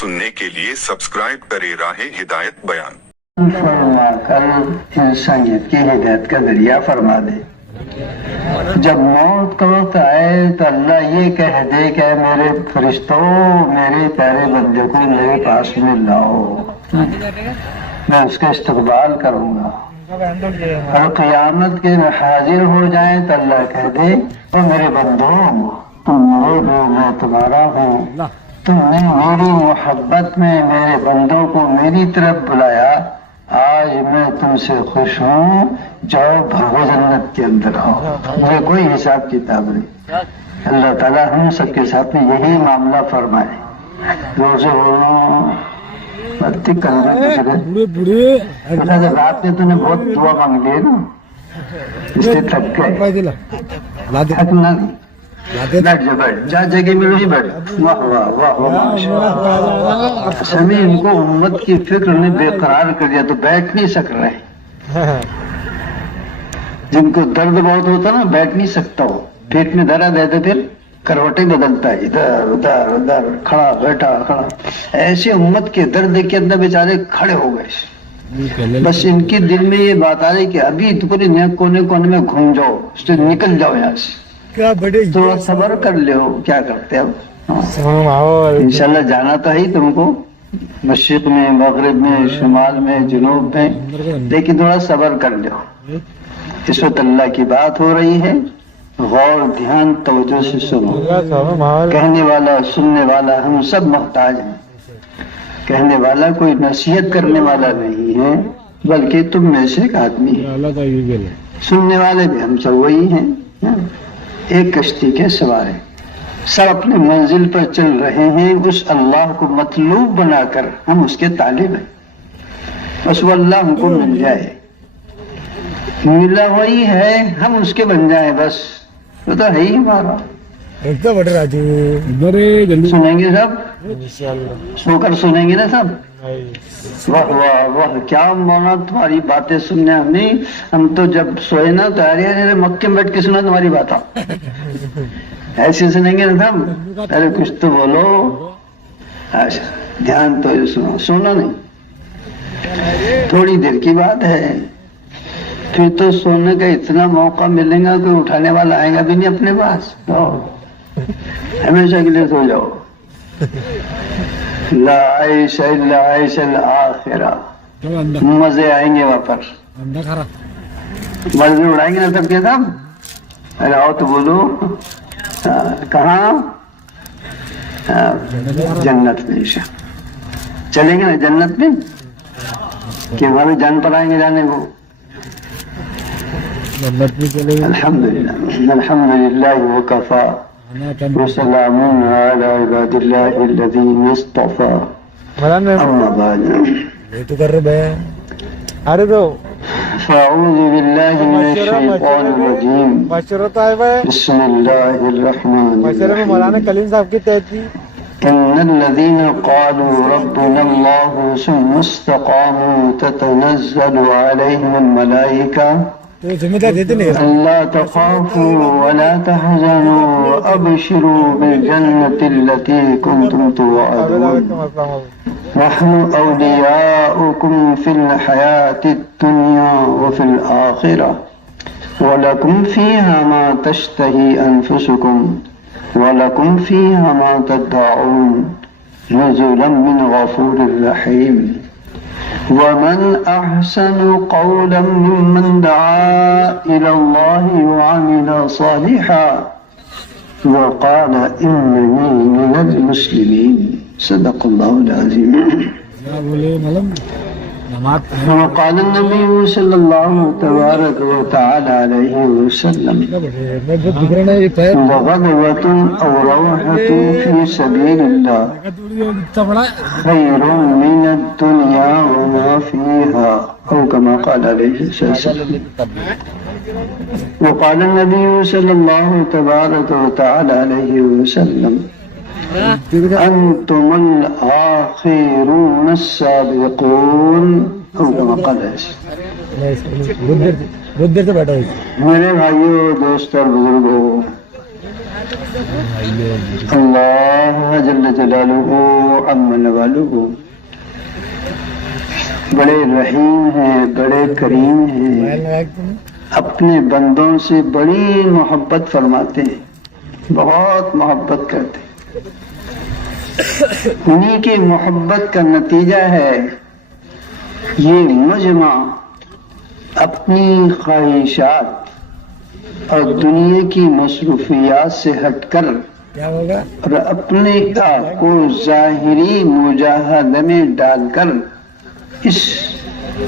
سننے کے لیے سبسکرائب کرے راہ ہدایت بیان فرما کر انسانیت کی ہدایت کا ذریعہ فرما دے۔ جب موت کا وقت آئے تو اللہ یہ کہہ دے کہ اے میرے فرشتوں، میرے پیارے بندے کو میرے پاس میں لاؤ، میں اس کا استقبال کروں گا۔ اور قیامت کے حاضر ہو جائیں تو اللہ کہہ دے اے میرے بندوں، تم میرے ہو، میں تمہارا ہوں، تم نے میری محبت میں میرے بندوں کو میری طرف بلایا، آج میں تم سے خوش ہوں، جاؤ بھگو جنت کے اندر آؤ، مجھے کوئی حساب کتاب نہیں۔ اللہ تعالیٰ ہم سب کے ساتھ میں یہی معاملہ فرمائے۔ روزے رات میں تو نے بہت دعا مانگ لی نا، اس سے تھک گئے، تھکنا نہیں، بیٹھ جا، بیٹھ جا، جگہ ملو ہی بیٹھ۔ واہ واہ واہ واہ، اصل میں ان کو امت کی فکر نے بے قرار کر دیا تو بیٹھ نہیں سک رہے۔ جن کو درد بہت ہوتا نا، بیٹھ نہیں سکتا ہو، پیٹ میں درد ہے تو پھر کروٹیں بدلتا ہے، ادھر ادھر ادھر، کھڑا بیٹھا کھڑا، ایسے امت کے درد کے اندر بیچارے کھڑے ہو گئے۔ بس ان کے دل میں یہ بات آ رہی کہ ابھی پورے کونے کونے میں گھوم جاؤ، اس سے نکل جاؤ یہاں سے، تھوڑا صبر کر لے ہو، کیا کرتے اب؟ انشاءاللہ جانا تو ہے تم کو، مشرق میں، مغرب میں، شمال میں، جنوب میں، لیکن تھوڑا صبر کر لو۔ اس وقت اللہ کی بات ہو رہی ہے، غور دھیان توجہ سے سنو۔ کہنے والا سننے والا ہم سب محتاج ہیں، کہنے والا کوئی نصیحت کرنے والا نہیں ہے بلکہ تم میں سے ایک آدمی ہے، سننے والے بھی ہم سب وہی ہیں، ایک کشتی کے سوار ہیں، سب اپنے منزل پر چل رہے ہیں، اس اللہ کو مطلوب بنا کر ہم اس کے طالب ہیں، بس وہ اللہ ہم کو مل جائے، ملا وہی ہے، ہم اس کے بن جائیں، بس وہ تو ہے ہی ہمارا۔ سنیں گے سب، سو کر سنیں گے نا سب۔ واہ واہ واہ، کیا مولانا تمہاری باتیں سننے ہم تو جب سوئے نا تو ارے مکے میں بیٹھ کے سنا تمہاری بات، ایسے سنیں گے نا سب، ارے کچھ تو بولو، اچھا دھیان تو سنو، سونا نہیں، تھوڑی دیر کی بات ہے، پھر تو سونے کا اتنا موقع ملے گا کہ اٹھانے والا آئے گا بھی نہیں اپنے پاس، ہمیشہ کے لیے سو جاؤ۔ لا عیش الا عیش الآخرہ، مزے آئیں گے وہاں پر، مزے اڑائیں گے نا سب کے سب۔ ارے آؤ تو بولو، کہاں؟ جنت میں، چلیں گے نا جنت میں، کہ وہاں بھی جان پر آئیں گے جانے کو۔ الحمدللہ الحمدللہ وکفا وسلام علی عباد اللہ الذین اصطفى، اما بعد، فاعوذ باللہ من الشیطان الرجیم، بسم اللہ الرحمن الرحیم، ان الذین قالوا ربنا اللہ ثم استقاموا تتنزل علیہم الملائکہ ألا تخافوا ولا تحزنوا وأبشروا بالجنة التي كنتم توعدون، نحن أولياؤكم في الحياة الدنيا وفي الآخرة، ولكم فيها ما تشتهي أنفسكم ولكم فيها ما تدعون، نزلا من غفور رحيم، ومن أحسن قولا ممن دعا إلى الله وعمل صالحا وقال إنني من المسلمين، صدق الله العظيم۔ وقال النبي صلى الله تبارك وتعالى عليه وسلم، لغدوة أو روحة في سبيل الله خير من الدنيا وما فيها، أو كما قال عليه الصلاة والسلام۔ وقال النبي صلى الله تبارك وتعالى عليه وسلم، انتم الآخرون السابقون، او كما قال۔ میرے بھائیو، دوست اور بزرگوں، اللہ جل جلالہ عم نوالہ بڑے رحیم ہیں، بڑے کریم ہیں، اپنے بندوں سے بڑی محبت فرماتے ہیں، بہت محبت کرتے ہیں۔ انہی کی محبت کا نتیجہ ہے یہ مجمع اپنی خواہشات اور دنیا کی مصروفیات سے ہٹ کر اور اپنے آپ کو ظاہری مجاہدے میں ڈال کر اس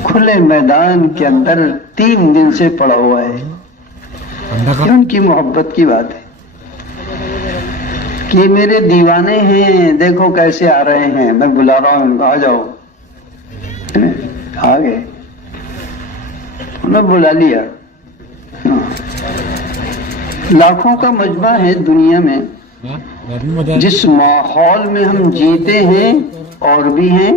کھلے میدان کے اندر 3 دن سے پڑا ہوا ہے۔ یہ ان کی محبت کی بات ہے کہ میرے دیوانے ہیں، دیکھو کیسے آ رہے ہیں، میں بلا رہا ہوں ان کو، آ جاؤ۔ آ گئے، انہوں نے بلا لیا۔ لاکھوں کا مجمع ہے دنیا میں، جس ماحول میں ہم جیتے ہیں اور بھی ہیں،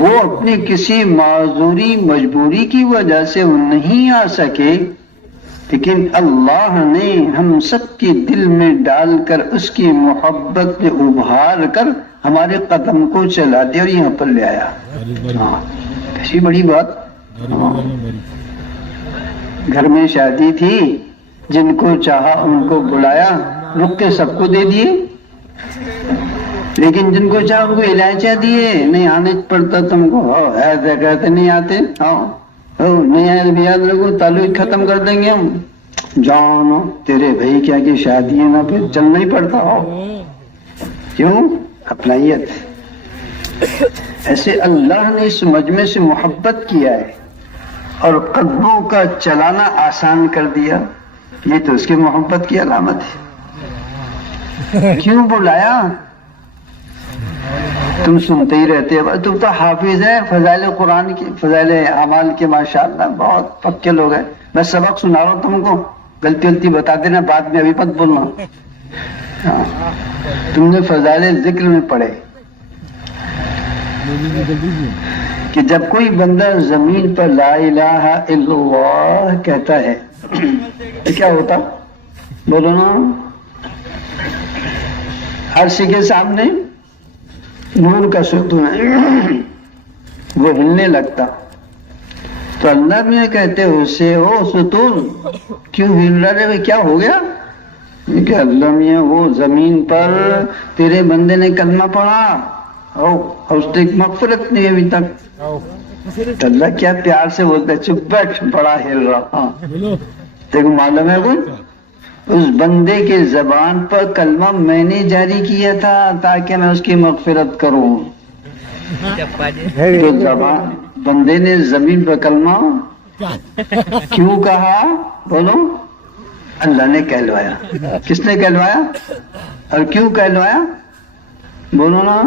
وہ اپنی کسی معذوری مجبوری کی وجہ سے وہ نہیں آ سکے، لیکن اللہ نے ہم سب کے دل میں ڈال کر اس کی محبت میں ابھار کر ہمارے قدم کو چلا دیا اور یہاں پر لے آیا۔ کیسی بڑی بات۔ گھر میں شادی تھی، جن کو چاہا ان کو بلایا، رک کے سب کو دے دیے، لیکن جن کو چاہا ان کو الائچیاں دیے، نہیں آنے پڑتا تم کو، ایسے کہتے نہیں آتے، نہیں آئے تو یاد رکھو تعلق ختم کر دیں گے ہم، جانو تیرے بھائی کیا کی شادی ہے نا، پھر چلنا ہی پڑتا ہو، کیوں؟ اپنائیت۔ ایسے اللہ نے اس مجمع سے محبت کیا ہے اور قدموں کا چلانا آسان کر دیا، یہ تو اس کی محبت کی علامت ہے۔ کیوں بلایا؟ تم سنتے ہی رہتے ہو، تم تو حافظ ہے فضائل قرآن کی، فضائل اعمال کے، ماشاءاللہ بہت پکے لوگ ہیں۔ میں سبق سنا رہا ہوں تم کو، غلطی بتا دینا بعد میں، ابھی مت بولنا۔ تم نے فضائل ذکر میں پڑھے کہ جب کوئی بندہ زمین پر لا الہ الا اللہ کہتا ہے تو کیا ہوتا؟ بولو نا، عرش کے سامنے نور کا ستون ہے، وہ ہلنے لگتا، تو اللہ بھی کہتے ہیں اسے، او ستون کیوں ہل رہا ہے، کیا ہو گیا؟ کہ اللہ میاں وہ زمین پر تیرے بندے نے کلمہ پڑھا اور اس نے مغفرت نہیں ابھی تک۔ تو اللہ کیا پیار سے بولتا ہے، چپ بیٹھ، بڑا ہل رہا۔ دیکھو معلوم ہے کچھ، اس بندے کے زبان پر کلمہ میں نے جاری کیا تھا تاکہ میں اس کی مغفرت کروں۔ تو زبان بندے نے زمین پر کلمہ کیوں کہا؟ بولو، اللہ نے کہلوایا۔ کس نے کہلوایا اور کیوں کہلوایا؟ بولو نا،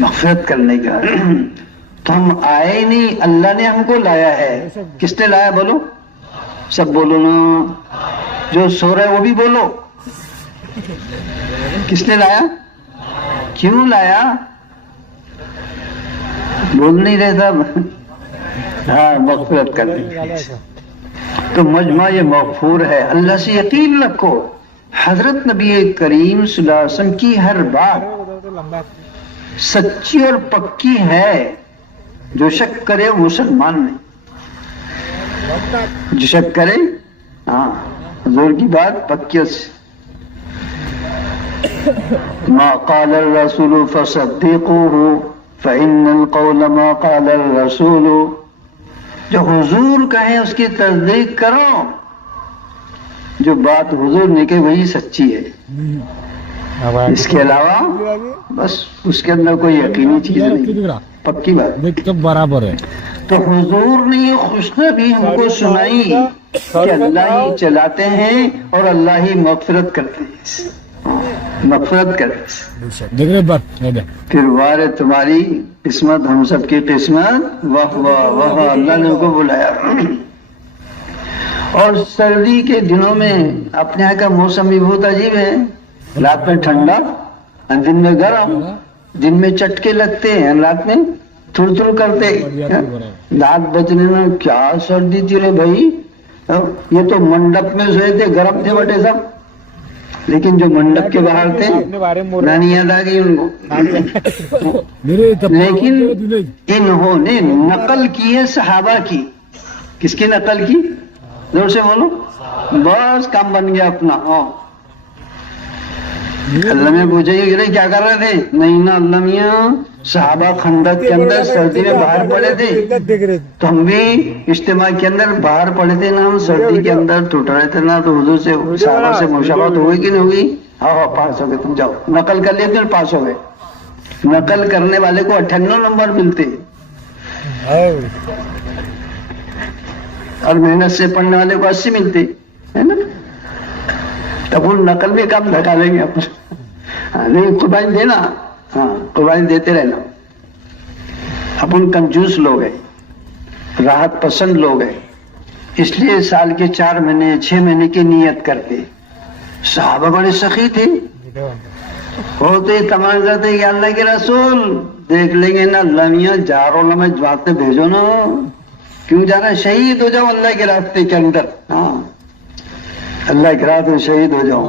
مغفرت کرنے کا۔ تو ہم آئے نہیں، اللہ نے ہم کو لایا ہے۔ کس نے لایا؟ بولو، سب بولو نا، جو سو رہے وہ بھی بولو، کس نے لایا؟ کیوں لایا؟ بول نہیں رہے سب؟ ہاں، مغفرت کرنے کے لیے۔ تو مجمع یہ مغفور ہے۔ اللہ سے یقین رکھو، حضرت نبی کریم صلی اللہ علیہ وسلم کی ہر بات سچی اور پکی ہے، جو شک کرے وہ مسلمان نہیں، جو شک کرے، ہاں حضور کی بات پکی سے۔ ما قال الرسول فصدقوه فإن القول ما قال الرسول، جو حضور کہیں اس کی تصدیق کرو، جو بات حضور نے کہی وہی سچی ہے، اس کے علاوہ بس اس کے اندر کوئی یقینی چیز نہیں، پکی بات برابر ہے۔ تو حضور نے یہ خوشخبری ہم کو سنائی کہ اللہ ہی چلاتے ہیں اور اللہ ہی مغفرت کرتے ہیں، مغفرت کرتے ہیں۔ پھر وار تمہاری قسمت، ہم سب کی قسمت، واہ واہ واہ، اللہ نے ان کو بلایا۔ اور سردی کے دنوں میں اپنے یہاں کا موسم بھی بہت عجیب ہے، رات میں ٹھنڈا، دن میں گرم، دن میں چٹکے لگتے ہیں، رات میں تھر تھر کرتے، دانت بچنے میں کیا سردی تھی رے بھائی، یہ تو منڈپ میں سوئے تھے، گرم تھے بٹے سب، لیکن جو منڈپ کے باہر تھے نانی یاد آ گئی ان کو. لیکن انہوں نے نقل کی ہے صحابہ کی. کس کی نقل کی؟ زور سے بولو. بس کام بن گیا اپنا. اللہ میں پوچھے کہ کیا کر رہے تھے؟ نہیں نا اللہ میاں، صحابہ خندق کے اندر سردی میں باہر پڑے تھے، تو ہم بھی اجتماع کے اندر باہر پڑے تھے نا، ہم سردی کے اندر ٹوٹ رہے تھے نا، تو حضور سے صحابہ سے مشابہت ہوئی کہ نہیں ہوئی؟ ہاں پاس ہو گئے. تم جاؤ نقل کر لیے پھر پاس ہو گئے. نقل کرنے والے کو 98 نمبر ملتے اور محنت سے پڑھنے والے کو 80 ملتے ہے نا. تب وہ نقل میں کم دھکا لیں گے اپنے. نہیں قربانی دینا، ہاں قربانی دیتے رہنا. اپن کنجوس لوگ ہیں، راحت پسند لوگ ہیں، اس لیے سال کے 4 مہینے 6 مہینے کی نیت کرتے. صحابہ بڑے سخی تھے، ہوتے تمام کرتے کہ اللہ کے رسول دیکھ لیں گے نا اللہ میاں، جارو میں جاتے بھیجو نا، کیوں جانا؟ شہید ہو جاؤ اللہ کے راستے کے اندر. ہاں اللہ کے راستے میں شہید ہو جاؤ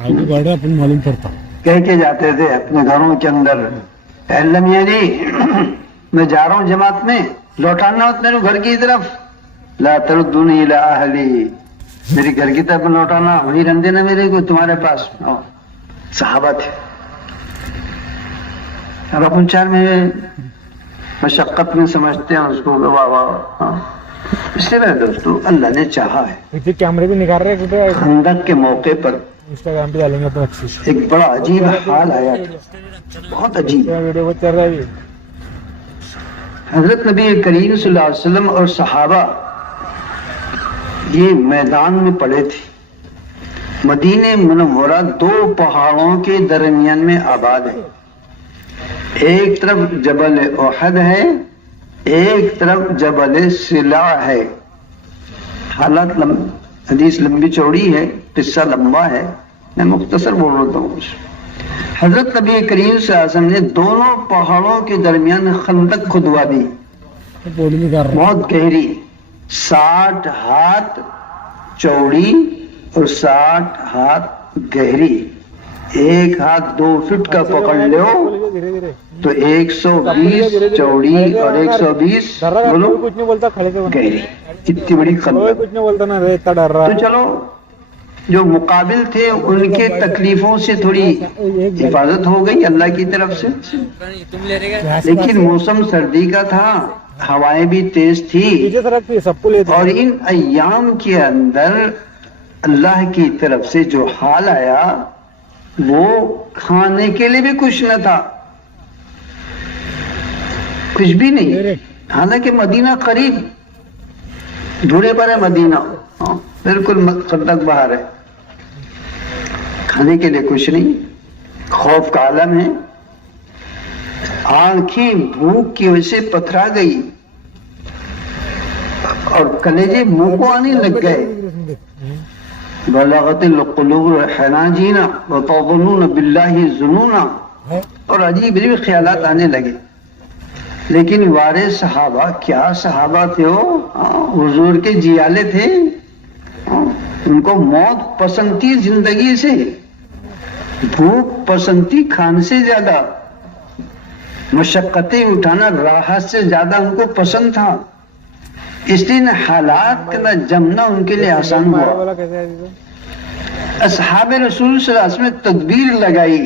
معلوم پڑتا. کہہ کے جاتے تھے اپنے گھروں کے اندر، اللہ میاں جی میں جا رہا ہوں جماعت میں، لوٹانا ہو میرے گھر کی طرف، لا تردونی الی اہلی، میری گھر کی طرف لوٹانا، وہیں رہنے دینا میرے کو تمہارے پاس. صحابہ تھے. اب اپن 4 مہینے مشقت میں سمجھتے ہیں اس کو. واہ واہ. اس لیے میرے دوستو اللہ نے چاہا ہے. کیمرے بھی نکال رہے خندق کے موقع پر انسٹاگرام پہ ڈالیں گے اپنا اچھی ایک بڑا عجیب حال آیا تھا، بہت عجیب. ویڈیو کو چل رہا ہے. حضرت نبی کریم صلی اللہ علیہ وسلم اور صحابہ یہ میدان میں پڑے تھے. مدینہ منورہ 2 پہاڑوں کے درمیان میں آباد ہے. ایک طرف جبل احد ہے، ایک طرف جبل سلا ہے. حالات حدیث لمبی چوڑی ہے، قصہ لمبا ہے، میں مختصر بول رہا ہوں. حضرت نبی کریم صلی اللہ علیہ وسلم نے دونوں پہاڑوں کے درمیان خندق کھدوا دی، بہت گہری، 60 ہاتھ چوڑی اور 60 ہاتھ گہری. 1 ہاتھ 2 فٹ کا پکڑ لو تو 120 چوڑی اور 120 بولو گہری. اتنی بڑی خندق. تو چلو جو مقابل تھے ان کے تکلیفوں سے تھوڑی حفاظت ہو گئی اللہ کی طرف سے، لیکن موسم سردی کا تھا، ہوائیں بھی تیز تھی، اور ان ایام کے اندر اللہ کی طرف سے جو حال آیا وہ کھانے کے لیے بھی کچھ نہ تھا، کچھ بھی نہیں. حالانکہ مدینہ قریب دھوڑے پر ہے مدینہ، بالکل خندق باہر ہے. کھانے کے لیے کچھ نہیں، خوف کا عالم ہے. آنکھیں بھوک کی وجہ سے پتھرا گئی اور کلیجے منہ کو آنے لگ گئے. بلغت القلوب الحناجینا وتظنون باللہ ظنونا، اور عجیب عجیب خیالات آنے لگے. لیکن وارے صحابہ، کیا صحابہ تھے وہ، حضور کے جیالے تھے. ان کو موت پسند تھی زندگی سے، بھوک پسند تھی کھانے سے زیادہ، مشقتیں اٹھانا راحت سے زیادہ ان کو پسند تھا. اس لیے حالات کا جمنا ان کے لیے آسان ہوا. اصحاب رسول صلی اللہ علیہ وسلم نے تدبیر لگائی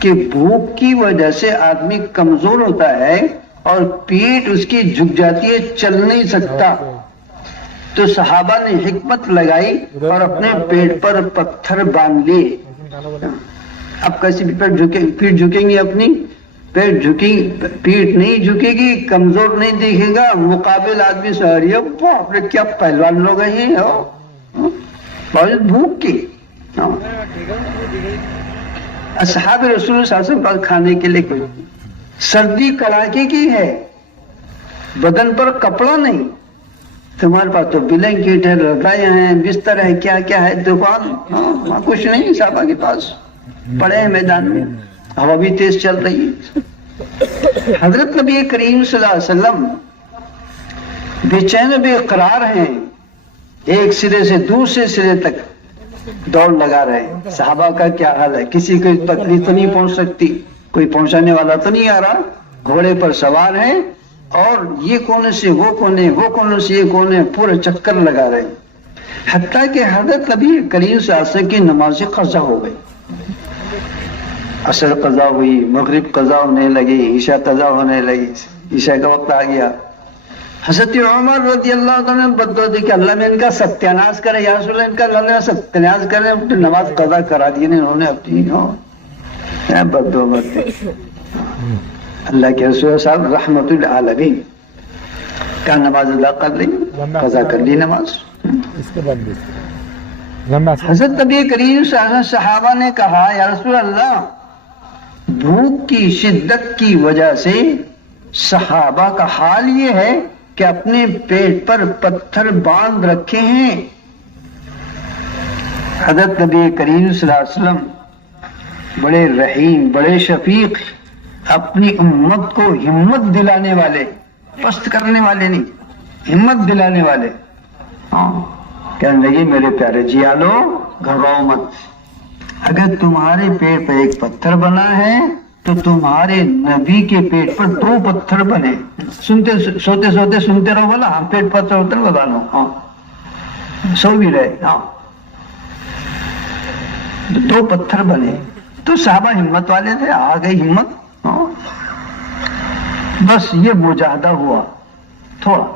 کہ بھوک کی وجہ سے آدمی کمزور ہوتا ہے اور پیٹ اس کی جھک جاتی ہے، چل نہیں سکتا. تو صحابہ نے حکمت لگائی اور اپنے پیٹ پر پتھر باندھ لیے. اب کیسے پیٹ جھکیں گے اپنی؟ پیٹ نہیں جھکے گی، کمزور نہیں دیکھے گا. مقابل آدمی سہری باپ رے کیا پہلوان لوگ ہیں، بہت بھوک کی. اصحاب رسول صلی اللہ علیہ وسلم پر کھانے کے لیے کوئی، سردی کڑاکے کی ہے، بدن پر کپڑا نہیں. تمہارے پاس تو بلینکٹ ہے، رضائیاں ہیں، بستر ہے، کیا کیا ہے، دکان وہاں کچھ نہیں. صحابہ کے پاس پڑے ہیں میدان میں، ہوا بھی تیز چل رہی ہے. حضرت نبی کریم صلی اللہ علیہ وسلم بے چین بے قرار ہیں. ایک سرے سے دوسرے سرے تک دوڑ لگا رہے ہیں. صحابہ کا کیا حال ہے؟ کسی کو تکلیف تو نہیں پہنچ سکتی, کوئی پہنچانے والا تو نہیں آ رہا, گھوڑے پر سوار ہیں اور یہ کونے سے وہ کونے, وہ کونے سے یہ کونے, پورے چکر لگا رہے ہیں. حتیٰ کہ حضرت نبی کریم صلی اللہ علیہ وسلم کی نماز قضا ہو گئی. عصر قضا ہوئی, مغرب قضا ہونے لگی, عشاء قضا ہونے لگی, عشاء کا وقت آ گیا. حضرت عمر رضی اللہ عنہ نے بدعا دی کہ اللہ میں ان کا ستیاناش کرے, یا رسول اللہ ان کا اللہ نے ستیاناش کرے, نماز قضا کرا دی انہوں نے اپنی. بدعا مت دی. اللہ کے رسول صاحب رحمت العالمین کا نماز ادا کر لی, قضا کر لی نماز. اس کے بعد حضرت نبی کریم صلی اللہ علیہ وسلم صحابہ نے کہا یا رسول اللہ بھوک کی شدت کی وجہ سے صحابہ کا حال یہ ہے کہ اپنے پیٹ پر پتھر باندھ رکھے ہیں. حضرت نبی کریم صلی اللہ علیہ وسلم بڑے رحیم, بڑے شفیق, اپنی امت کو ہمت دلانے والے, پست کرنے والے نہیں, ہمت دلانے والے. کہنے لگے میرے پیارے جیالو گھبراؤ مت, اگر تمہارے پیٹ پر ایک پتھر بنا ہے تو تمہارے نبی کے پیٹ پر 2 پتھر بنے. سنتے سوتے سوتے سنتے رہو, بولا ہاں پیٹ پتھر بتا لو, ہاں سو بھی رہے, ہاں 2 پتھر بنے. تو صحابہ ہمت والے تھے, آ گئی ہمت. بس یہ مجاہدہ ہوا تھوڑا,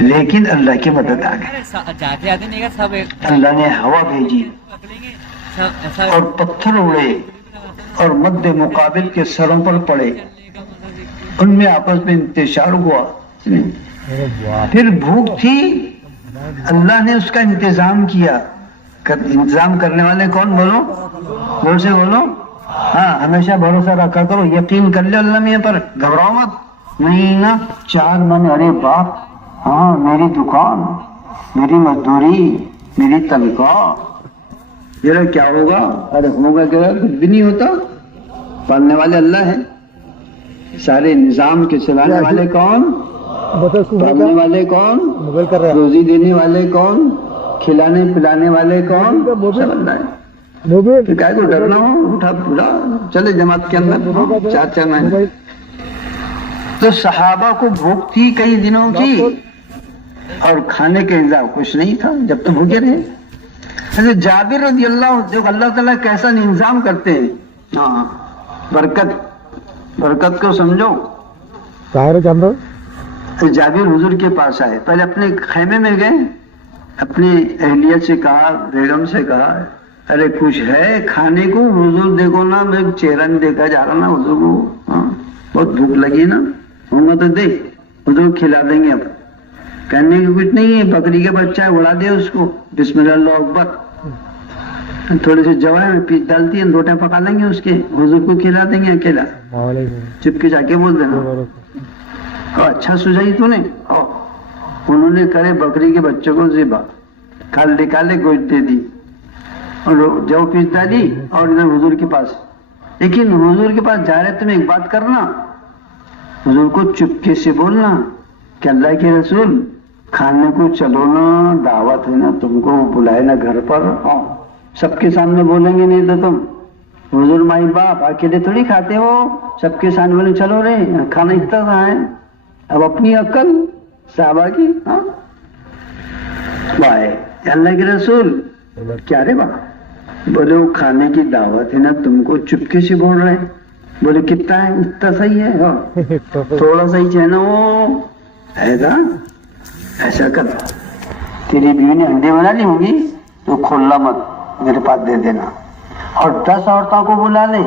لیکن اللہ کی مدد آ گئی. اللہ نے ہوا بھیجی اور پتھر اڑے اور مد مقابل کے سروں پر پڑے, ان میں آپس میں انتشار ہوا. پھر بھوک تھی, اللہ نے اس کا انتظام کیا. انتظام کرنے والے کون؟ بولو, زور سے بولو. ہاں ہمیشہ بھروسہ رکھا کرو, یقین کر لو اللہ میاں پر, گھبراؤ مت. نہیں نا 4 من, ارے باپ, ہاں میری دکان, میری مزدوری, میری تنخواہ, ذرا کیا ہوگا؟ ارے ہوگا کیا, کچھ بھی نہیں ہوتا. پالنے والے اللہ ہیں, سارے نظام کے چلانے والے کون؟ پالنے والے کون؟ روزی دینے والے کون؟ کھلانے پلانے والے کون؟ سب اللہ ہے. پھر کیا کو ڈرنا ہو, اٹھا پورا چلے جماعت کے اندر 4 مہینے. تو صحابہ کو بھوک تھی کئی دنوں کی اور کھانے کا انتظام کچھ نہیں تھا جب تو بھوکے رہے. حضرت جابر رضی اللہ تعالیٰ کیسا انتظام کرتے ہیں. ہاں برکت کو سمجھو. جابر حضور کے پاس آئے, پہلے اپنے خیمے میں گئے, اپنی اہلیت سے کہا, بیگم سے کہا ارے کچھ ہے کھانے کو؟ حضور دیکھو نا, میں چہرہ نہیں دیکھا جا رہا نا حضور کو, ہاں بہت بھوک لگی نا, ہوں گا تو دے, حضور کھلا دیں گے. اب کہنے کی کچھ نہیں ہے, بکری کا بچہ ہے, اڑا دے اس کو, بسم اللہ اللہ اکبر, تھوڑے سے جوڑے میں پیس ڈالتی ہے, 2 ٹائم پکا لیں گے اس کے, حضور کو کھلا دیں گے اکیلا. چپ کے جا کے بول دینا اچھا سجائی تو نے. انہوں نے کرے بکری کے بچوں کو ذبح, کھال نکالے, گوشت دے دی اور جو پیس ڈالی اور ادھر حضور کے پاس. لیکن حضور کے پاس جا رہے تم ایک بات کرنا, حضور کو چپکے سے بولنا کہ اللہ کے رسول کھانے کو چلو نا, دعوت ہے نا, تم کو بلائے نا گھر پر. سب کے سامنے بولیں گے نہیں تو تم, حضور مائی باپ اکیلے تھوڑی کھاتے ہو, سب کے سامنے بولیں چلو رے کھانا اتنا تھا ہے. اب اپنی عقل صحابہ کی, ہاں بھائی اللہ کے رسول کیا رے باپ, بولے وہ کھانے کی دعوت ہے نا, تم کو چپکے سے بول رہے ہیں. بولے کتنا ہے؟ اتنا صحیح ہے, تھوڑا صحیح چاہے نا وہ ایسا. ایسا کر, تیری بیوی نے انڈے بنا لی ہوگی تو کھولنا مت, میرے پاس دے دینا, اور 10 عورتوں کو بلا لے,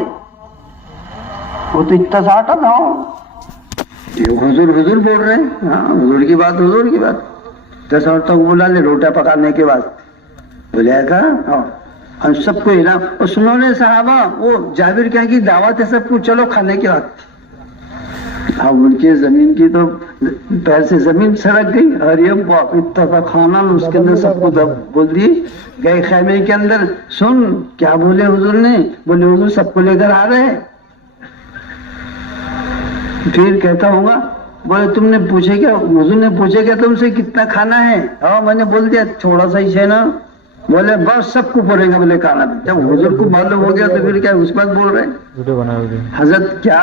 وہ تو اتنا سا آٹا تھا. حضور بول رہے ہیں, ہاں حضور کی بات, 10 عورتوں کو بلا لے روٹا پکانے کے بعد. بولے گا ہم سب کو ہلا, اور سنو نے صحابہ, وہ جابر کیا کی دعوت ہے سب کو, چلو کھانے کے بعد. اب ان کے زمین کی تو پیر سے زمین سڑک گئی, ارے باپ اتنا سا کھانا, اس کے اندر سب کو بول دیے. گئے خیمے کے اندر, سن کیا بولے حضور نے؟ بولے حضور سب کو لے کر آ رہے. پھر کہتا ہوگا بولے تم نے پوچھے کیا، حضور نے پوچھے کیا تم سے کتنا کھانا ہے؟ ہاں میں نے بول دیا تھوڑا سا ہی ہے نا. بولے بس سب کو پڑے گا بولے کھانا. جب حضور کو معلوم ہو گیا تو پھر کیا اس بات بول رہے ہیں. حضرت کیا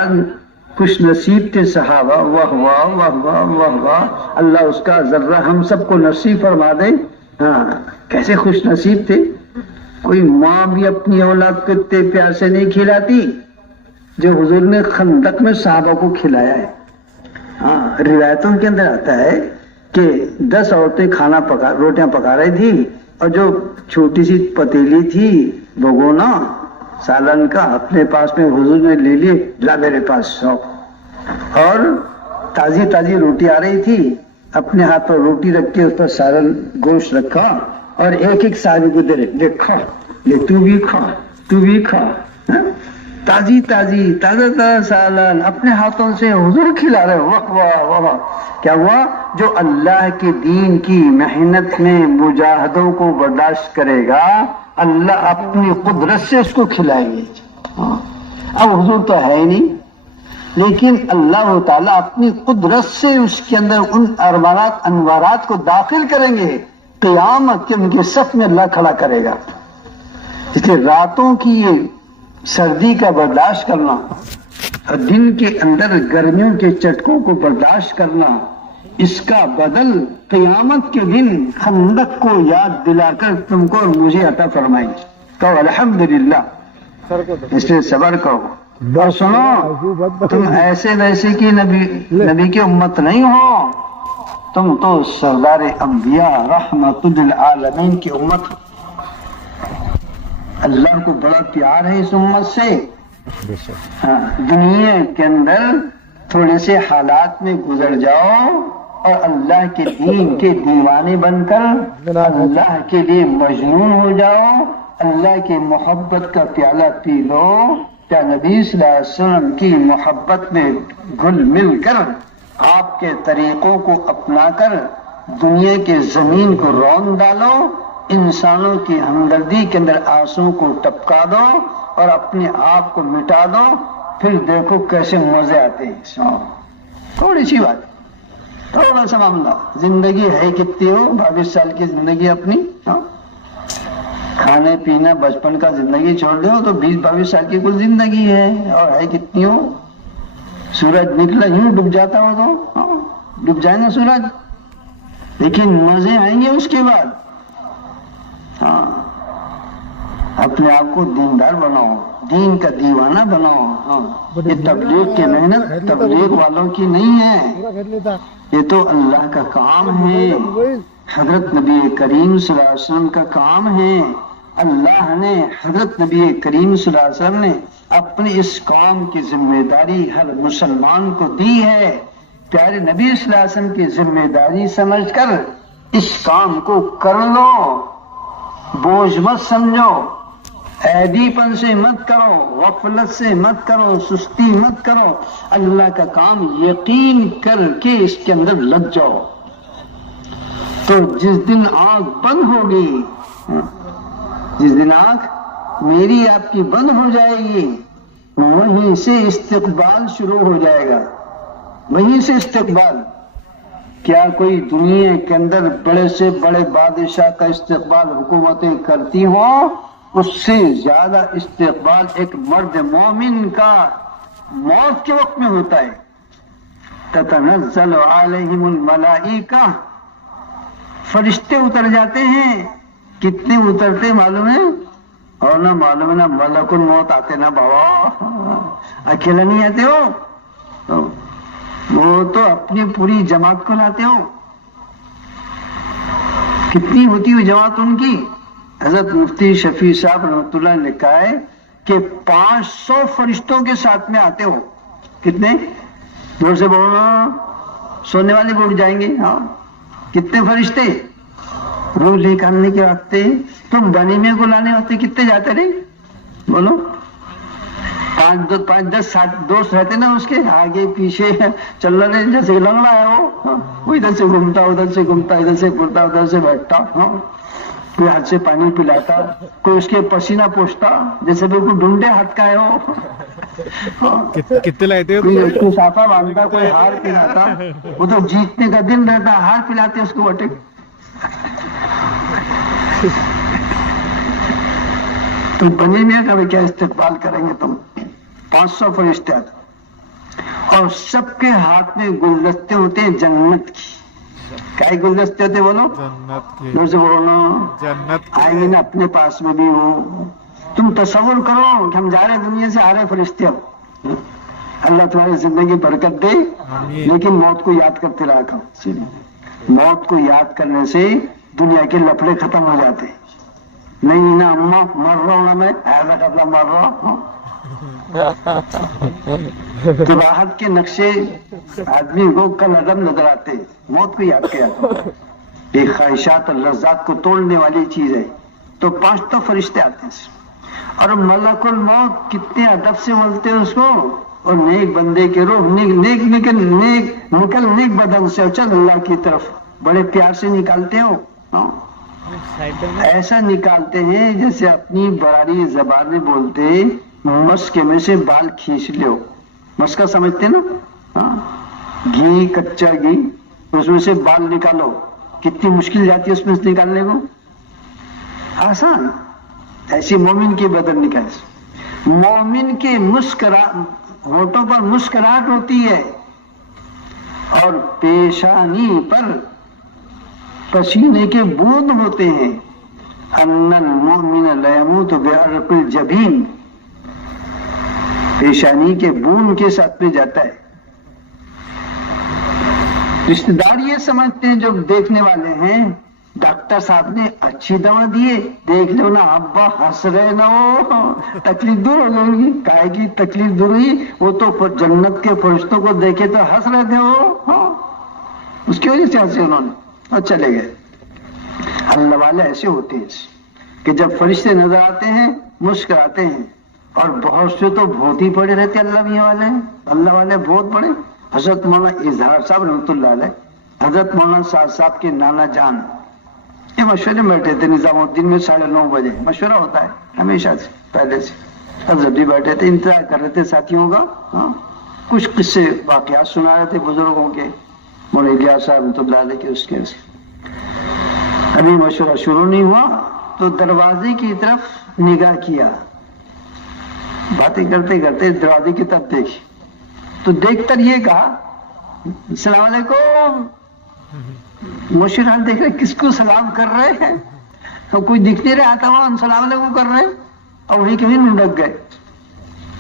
خوش نصیب تھے صحابہ. واہ واہ واہ واہ واہ واہ. اللہ اس کا ذرہ ہم سب کو نصیب فرما دے. ہاں کیسے خوش نصیب تھے. کوئی ماں بھی اپنی اولاد کو اتنے پیار سے نہیں کھلاتی جو حضور نے خندق میں صحابہ کو کھلایا ہے. ہاں روایتوں کے اندر آتا ہے کہ 10 عورتیں روٹیاں پکا رہی تھی اور جو چھوٹی سی پتیلی تھی بھگونا سالن کا اپنے پاس میں حضور نے لے لیے. لا میرے پاس سو. اور تازی تازی روٹی آ رہی تھی اپنے ہاتھ پر روٹی رکھ کے اس پر سالن گوشت رکھا اور ایک ایک صحابی کو دے رہے. لے کھا لے تو بھی کھا تو بھی کھا. تازی تازی تازہ تازہ سالن اپنے ہاتھوں سے حضور کھلا رہے. واہ واہ واہ. کیا ہوا؟ جو اللہ کے دین کی محنت میں مجاہدوں کو برداشت کرے گا اللہ اپنی قدرت سے اس کو کھلائیں گے. اب حضور تو ہے ہی نہیں لیکن اللہ تعالیٰ اپنی قدرت سے اس کے اندر ان ارمانات انوارات کو داخل کریں گے. قیامت کے ان کے صف میں اللہ کھڑا کرے گا. اس لیے راتوں کی یہ سردی کا برداشت کرنا اور دن کے اندر گرمیوں کے چٹکوں کو برداشت کرنا اس کا بدل قیامت کے دن خندق کو یاد دلا کر تم کو اور مجھے عطا فرمائیں. کہو الحمدللہ. اس لیے صبر کرو اور سنو تم ایسے ویسے کی نبی کی امت نہیں ہو. تم تو سردار انبیاء رحمت للعالمین کی امت. اللہ کو بڑا پیار ہے اس امت سے. ہاں دنیا کے اندر تھوڑے سے حالات میں گزر جاؤ اور اللہ کے دین کے دیوانے بن کر اللہ کے لیے مجنون ہو جاؤ. اللہ کی محبت کا پیالہ پی لو. کیا نبی صلی اللہ علیہ وسلم کی محبت میں گھل مل کر آپ کے طریقوں کو اپنا کر دنیا کے زمین کو رون ڈالو. انسانوں کی ہمدردی کے اندر آنسوں کو ٹپکا دو اور اپنے آپ کو مٹا دو. پھر دیکھو کیسے مزے آتے ہیں. تھوڑی سی بات تھوڑا سا معاملہ. زندگی ہے کتنی ہو 22 سال کی زندگی اپنی. کھانے پینا بچپن کا زندگی چھوڑ دو تو 20-22 سال کی کل زندگی ہے. اور ہے کتنی ہو. سورج نکلا یوں ڈوب جاتا ہو تو ڈوب جائے نا سورج لیکن مزے آئیں گے اس کے بعد. ہاں اپنے آپ کو دیندار بناؤ دین کا دیوانہ بناؤ. ہاں یہ تبلیغ کی محنت تبلیغ والوں کی نہیں ہے. یہ تو اللہ کا کام ہے. حضرت نبی کریم صلی اللہ علیہ وسلم کا کام ہے. اللہ نے حضرت نبی کریم صلی اللہ علیہ وسلم نے اپنی اس قوم کی ذمہ داری ہر مسلمان کو دی ہے. پیارے نبی صلی اللہ علیہ وسلم کی ذمہ داری سمجھ کر اس کام کو کر لو. بوجھ مت سمجھو. عیدی پن سے مت کرو. غفلت سے مت کرو. سستی مت کرو. اللہ کا کام یقین کر کے اس کے اندر لگ جاؤ. تو جس دن آنکھ بند ہوگی جس دن آنکھ میری آپ کی بند ہو جائے گی وہیں سے استقبال شروع ہو جائے گا. وہیں سے استقبال. کیا کوئی دنیا کے اندر بڑے سے بڑے بادشاہ کا استقبال حکومتیں کرتی ہوں اس سے زیادہ استقبال ایک مرد مومن کا موت کے وقت میں ہوتا ہے. تتنزل علیہم الملائکہ. فرشتے اتر جاتے ہیں. کتنے اترتے معلوم ہے اور نہ معلوم ہے نہ ملک الموت آتے نا بابا. اکیلا نہیں آتے ہو وہ تو اپنی پوری جماعت کو لاتے ہو. کتنی ہوتی ہوئی جماعت ان کی. حضرت مفتی شفیع صاحب رحمۃ اللہ نے لکھا ہے کہ 500 فرشتوں کے ساتھ میں آتے ہو. کتنے دور سے بولنا سونے والے بھی اٹھ جائیں گے. ہاں کتنے فرشتے روح نکالنے کے واسطے. تم بنی میں کو لانے واسطے کتنے جاتے رہے بولو. 5-10 دوست رہتے نا اس کے آگے پیچھے چل رہے جیسے لنگڑا ہے وہ ادھر سے گھومتا ادھر سے گھومتا ادھر سے پڑتا ادھر سے بیٹھتا. کوئی ہاتھ سے پانی پلاتا, کوئی اس کے پسینہ پوچھتا جیسے بالکل ڈنڈے ہاتھ کا ہے ہو, کتنے لائے تھے کوئی اس کو صافہ باندھتا, کوئی ہار پلاتا. وہ تو جیتنے کا دن رہتا, ہار پلاتے اس کو بٹے. تو بنی میں کا کیا استقبال کریں گے تم؟ 500 فرشتے آتے اور سب کے ہاتھ میں گلدستے ہوتے ہیں جنت کی. کیا گلدستے ہوتے بولو؟ جنت سے بولو نا, جنت آئیں گے نا اپنے پاس میں بھی ہو. تم تصور کرو کہ ہم جا رہے دنیا سے, آ رہے فرشتے. اب اللہ تمہاری زندگی برکت دے, لیکن موت کو یاد کرتے رہا کرو. موت کو یاد کرنے سے دنیا کے لفڑے ختم ہو جاتے. نہیں نا اماں مر رہا ہوں نا میں, ایسا قبلہ مر رہا ہوں. راحت کے نقشے آدمی کو کل عدم نظر آتے. موت کو یاد کیا کرو, یہ خواہشات اور لذات کو توڑنے والی چیز ہے. تو 5 تو فرشتے آتے ہیں اور ملک الموت کتنے ادب سے بولتے ہیں اس کو, اور نیک بندے کے روح نیک نکل نیک بدن سے چل اللہ کی طرف, بڑے پیار سے نکالتے ہو. ایسا نکالتے ہیں جیسے اپنی براری زبان میں بولتے مسکے میں سے بال کھینچ لو. مسکا سمجھتے نا, گھی, کچا گھی, اس میں سے بال نکالو. کتنی مشکل جاتی ہے اس میں سے نکالنے کو, آسان. ایسی مومن کی بدن نکال. مومن کے ہونٹوں پر مسکراہٹ ہوتی ہے اور پیشانی پر پسینے کے بوند ہوتے ہیں. ان المؤمن لا يموت بعرق الجبین, پیشانی کے بوند کے ساتھ میں جاتا ہے. رشتہ دار یہ سمجھتے ہیں جو دیکھنے والے ہیں, ڈاکٹر صاحب نے اچھی دوا دیے, دیکھ لو نا ابا ہنس رہے نا, وہ تکلیف دور ہو جائے گی. کائے کی تکلیف دور ہوئی, وہ تو جنت کے فرشتوں کو دیکھے تو ہنس رہے تھے وہ, اس کی وجہ سے ہنسے انہوں نے اور چلے گئے. اللہ والے ایسے ہوتے ہیں کہ جب فرشتے نظر آتے ہیں مسکراتے ہیں, اور بہت سے تو بہت ہی پڑے رہتے اللہ میاں والے ہیں. اللہ والے بہت پڑے. حضرت مولانا اظہار صاحب رحمۃ اللہ علیہ, حضرت مولانا سعد صاحب کے نانا جان, یہ مشورے میں بیٹھے تھے نظام الدین میں 9:30 بجے. مشورہ ہوتا ہے ہمیشہ سے, پہلے سے. حضرت بھی بیٹھے تھے, انتظار کر رہے تھے ساتھیوں کا. کچھ قصے واقعات سنا رہے تھے بزرگوں کے, مولانا الیاس صاحب رحمۃ اللہ علیہ کے. اس کے ابھی مشورہ شروع نہیں ہوا تو دروازے کی طرف نگاہ کیا, باتیں کرتے کرتے دروازے کی طرف دیکھی تو دیکھ کر یہ کہا السلام علیکم. مشیر حال دیکھ رہے کس کو سلام کر رہے ہیں, تو کوئی دکھ نہیں رہا تھا وہاں, السلام علیکم کر رہے ہیں, اور وہی کبھی لڑک گئے.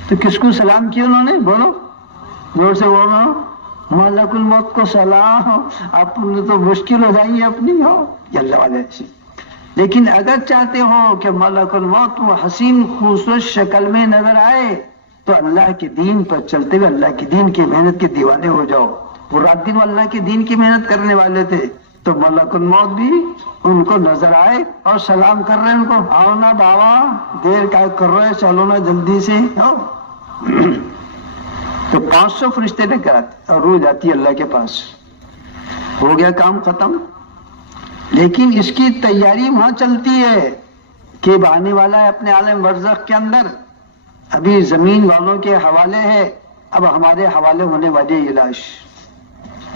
تو کس کو سلام کیا انہوں نے, بولو زور سے بولو, ملک الموت کو سلام. آپ نے تو مشکل ہو جائیں گی اپنی, ہو اللہ والے ایسی. لیکن اگر چاہتے ہو کہ ملک الموت وہ حسین خوبصورت شکل میں نظر آئے تو اللہ کے دین پر چلتے ہوئے اللہ کے دین کی محنت کے دیوانے ہو جاؤ. وہ رات دن اللہ کے دین کی محنت کرنے والے تھے, تو ملک الموت بھی ان کو نظر آئے اور سلام کر رہے ہیں ان کو, آؤ نا بابا, دیر کا کر رہے, چلو نا جلدی سے. تو 500 فرشتے لے کر آتے اور روح جاتی ہے اللہ کے پاس. ہو گیا کام ختم. لیکن اس کی تیاری وہاں چلتی ہے کہ آنے والا ہے اپنے عالم برزخ کے اندر. ابھی زمین والوں کے حوالے ہے, اب ہمارے حوالے ہونے والی یہ لاش.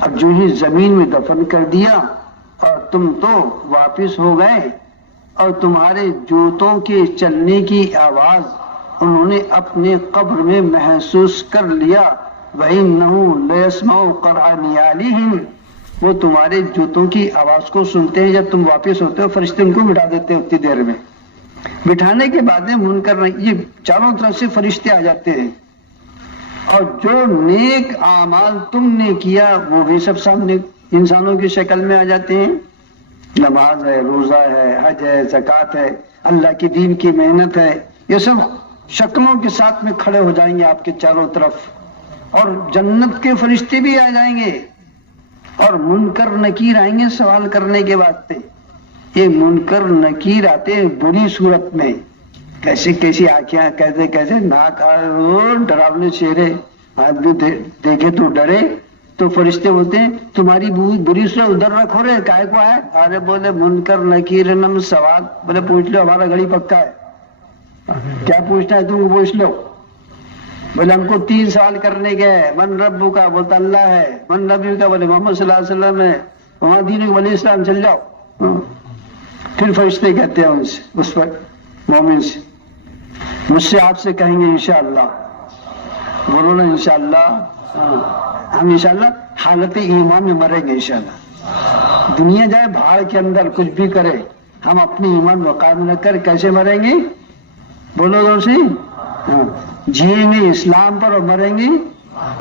اب جو ہی زمین میں دفن کر دیا اور تم تو واپس ہو گئے, اور تمہارے جوتوں کے چلنے کی آواز انہوں نے اپنے قبر میں محسوس کر لیا. وَإِنَّهُ لَيَسْمَعُ قَرْعَ نِعَالِهِمْ, وہ تمہارے جوتوں کی آواز کو سنتے ہیں. جب تم واپس ہوتے ہو فرشتے ان کو بٹھا دیتے اتنی دیر میں. بٹھانے کے بعد میں منکر یہ چاروں طرف سے فرشتے آ جاتے ہیں, اور جو نیک اعمال تم نے کیا وہ بھی سب سامنے انسانوں کی شکل میں آ جاتے ہیں. نماز ہے, روزہ ہے, حج ہے, زکوٰۃ ہے, اللہ کی دین کی محنت ہے, یہ سب شکلوں کے ساتھ میں کھڑے ہو جائیں گے آپ کے چاروں طرف. اور جنت کے فرشتے بھی آ جائیں گے, اور منکر نکیر آئیں گے سوال کرنے کے واسطے. یہ منکر نکیر آتے ہیں بری صورت میں, کیسی کیسی آنکھیں, کیسے کیسے ناک, ڈراونے چہرے, آدمی دیکھے تو ڈرے. تو فرشتے بولتے ہیں تمہاری بری صورت ادھر رکھو رے، کائے کو آئے؟ ارے بولے منکر نکیر نم سوال، بولے پوچھ لو ہمارا گھڑی پکا ہے، کیا پوچھنا ہے تم کو پوچھ لو۔ بولے ہم کو 3 سوال کرنے کے ہیں، من ربو کا؟ بولتا اللہ ہے۔ من نبی کا؟ بولے محمد صلی اللہ علیہ وسلم ہے۔ وہاں دین کو بولے اسلام، چل جاؤ۔ پھر فرشتے کہتے ہیں ان سے، اس پر مومن سے، مجھ سے آپ سے کہیں گے انشاءاللہ، بولو نا انشاءاللہ، ہم انشاءاللہ حالت ایمان میں مریں گے انشاءاللہ۔ دنیا جائے بھاڑ کے اندر کچھ بھی کرے، ہم اپنے ایمان کو قائم رکھ کر کیسے مریں گے؟ بولو زور سے، جیئیں گے اسلام پر اور مریں گے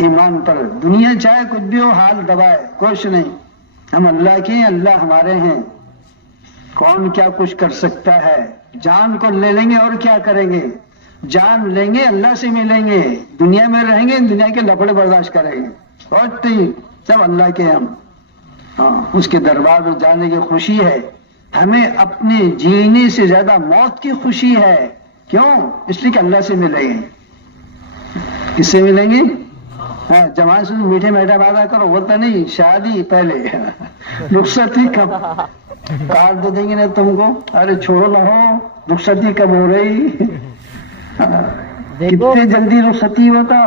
ایمان پر۔ دنیا چاہے کچھ بھی ہو، حال دبائے، کچھ نہیں، ہم اللہ کے ہیں، اللہ ہمارے ہیں، کون کیا کچھ کر سکتا ہے؟ جان کو لے لیں گے اور کیا کریں گے؟ جان لیں گے، اللہ سے ملیں گے، دنیا میں رہیں گے، دنیا کے لفڑے برداشت کریں گے، اور سب اللہ کے ہم، اس کے دربار میں جانے کی خوشی ہے ہمیں۔ اپنے جینے سے زیادہ موت کی خوشی ہے، کیوں؟ اس لیے کہ اللہ سے ملیں گے۔ کس سے ملیں گے؟ جماعت سے میٹھے میٹھا وعدہ کرو، بولتا نہیں، شادی پہلے، رخصتی کب؟ کارڈ دے دیں گے نا تم کو، ارے چھوڑو نہ ہو، رخصتی کب ہو رہی؟ کتنے جلدی رخصتی ہوتا،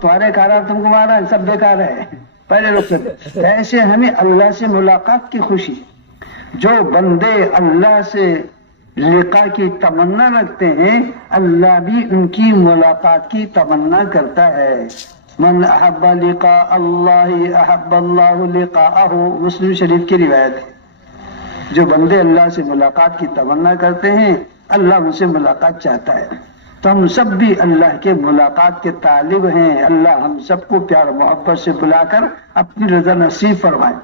تمہارے کارا تم کو مارا، سب بیکار ہے، پہلے رخصتی۔ ایسے ہمیں اللہ سے ملاقات کی خوشی، جو بندے اللہ سے لقاء کی تمنا رکھتے ہیں، اللہ بھی ان کی ملاقات کی تمنا کرتا ہے۔ من احب لقاء اللہ احب اللہ لقاءہ، مسلم شریف کی روایت ہے۔ جو بندے اللہ سے ملاقات کی تمنا کرتے ہیں، اللہ ان سے ملاقات چاہتا ہے۔ تو ہم سب بھی اللہ کے ملاقات کے طالب ہیں، اللہ ہم سب کو پیار محبت سے بلا کر اپنی رضا نصیب فرمائے۔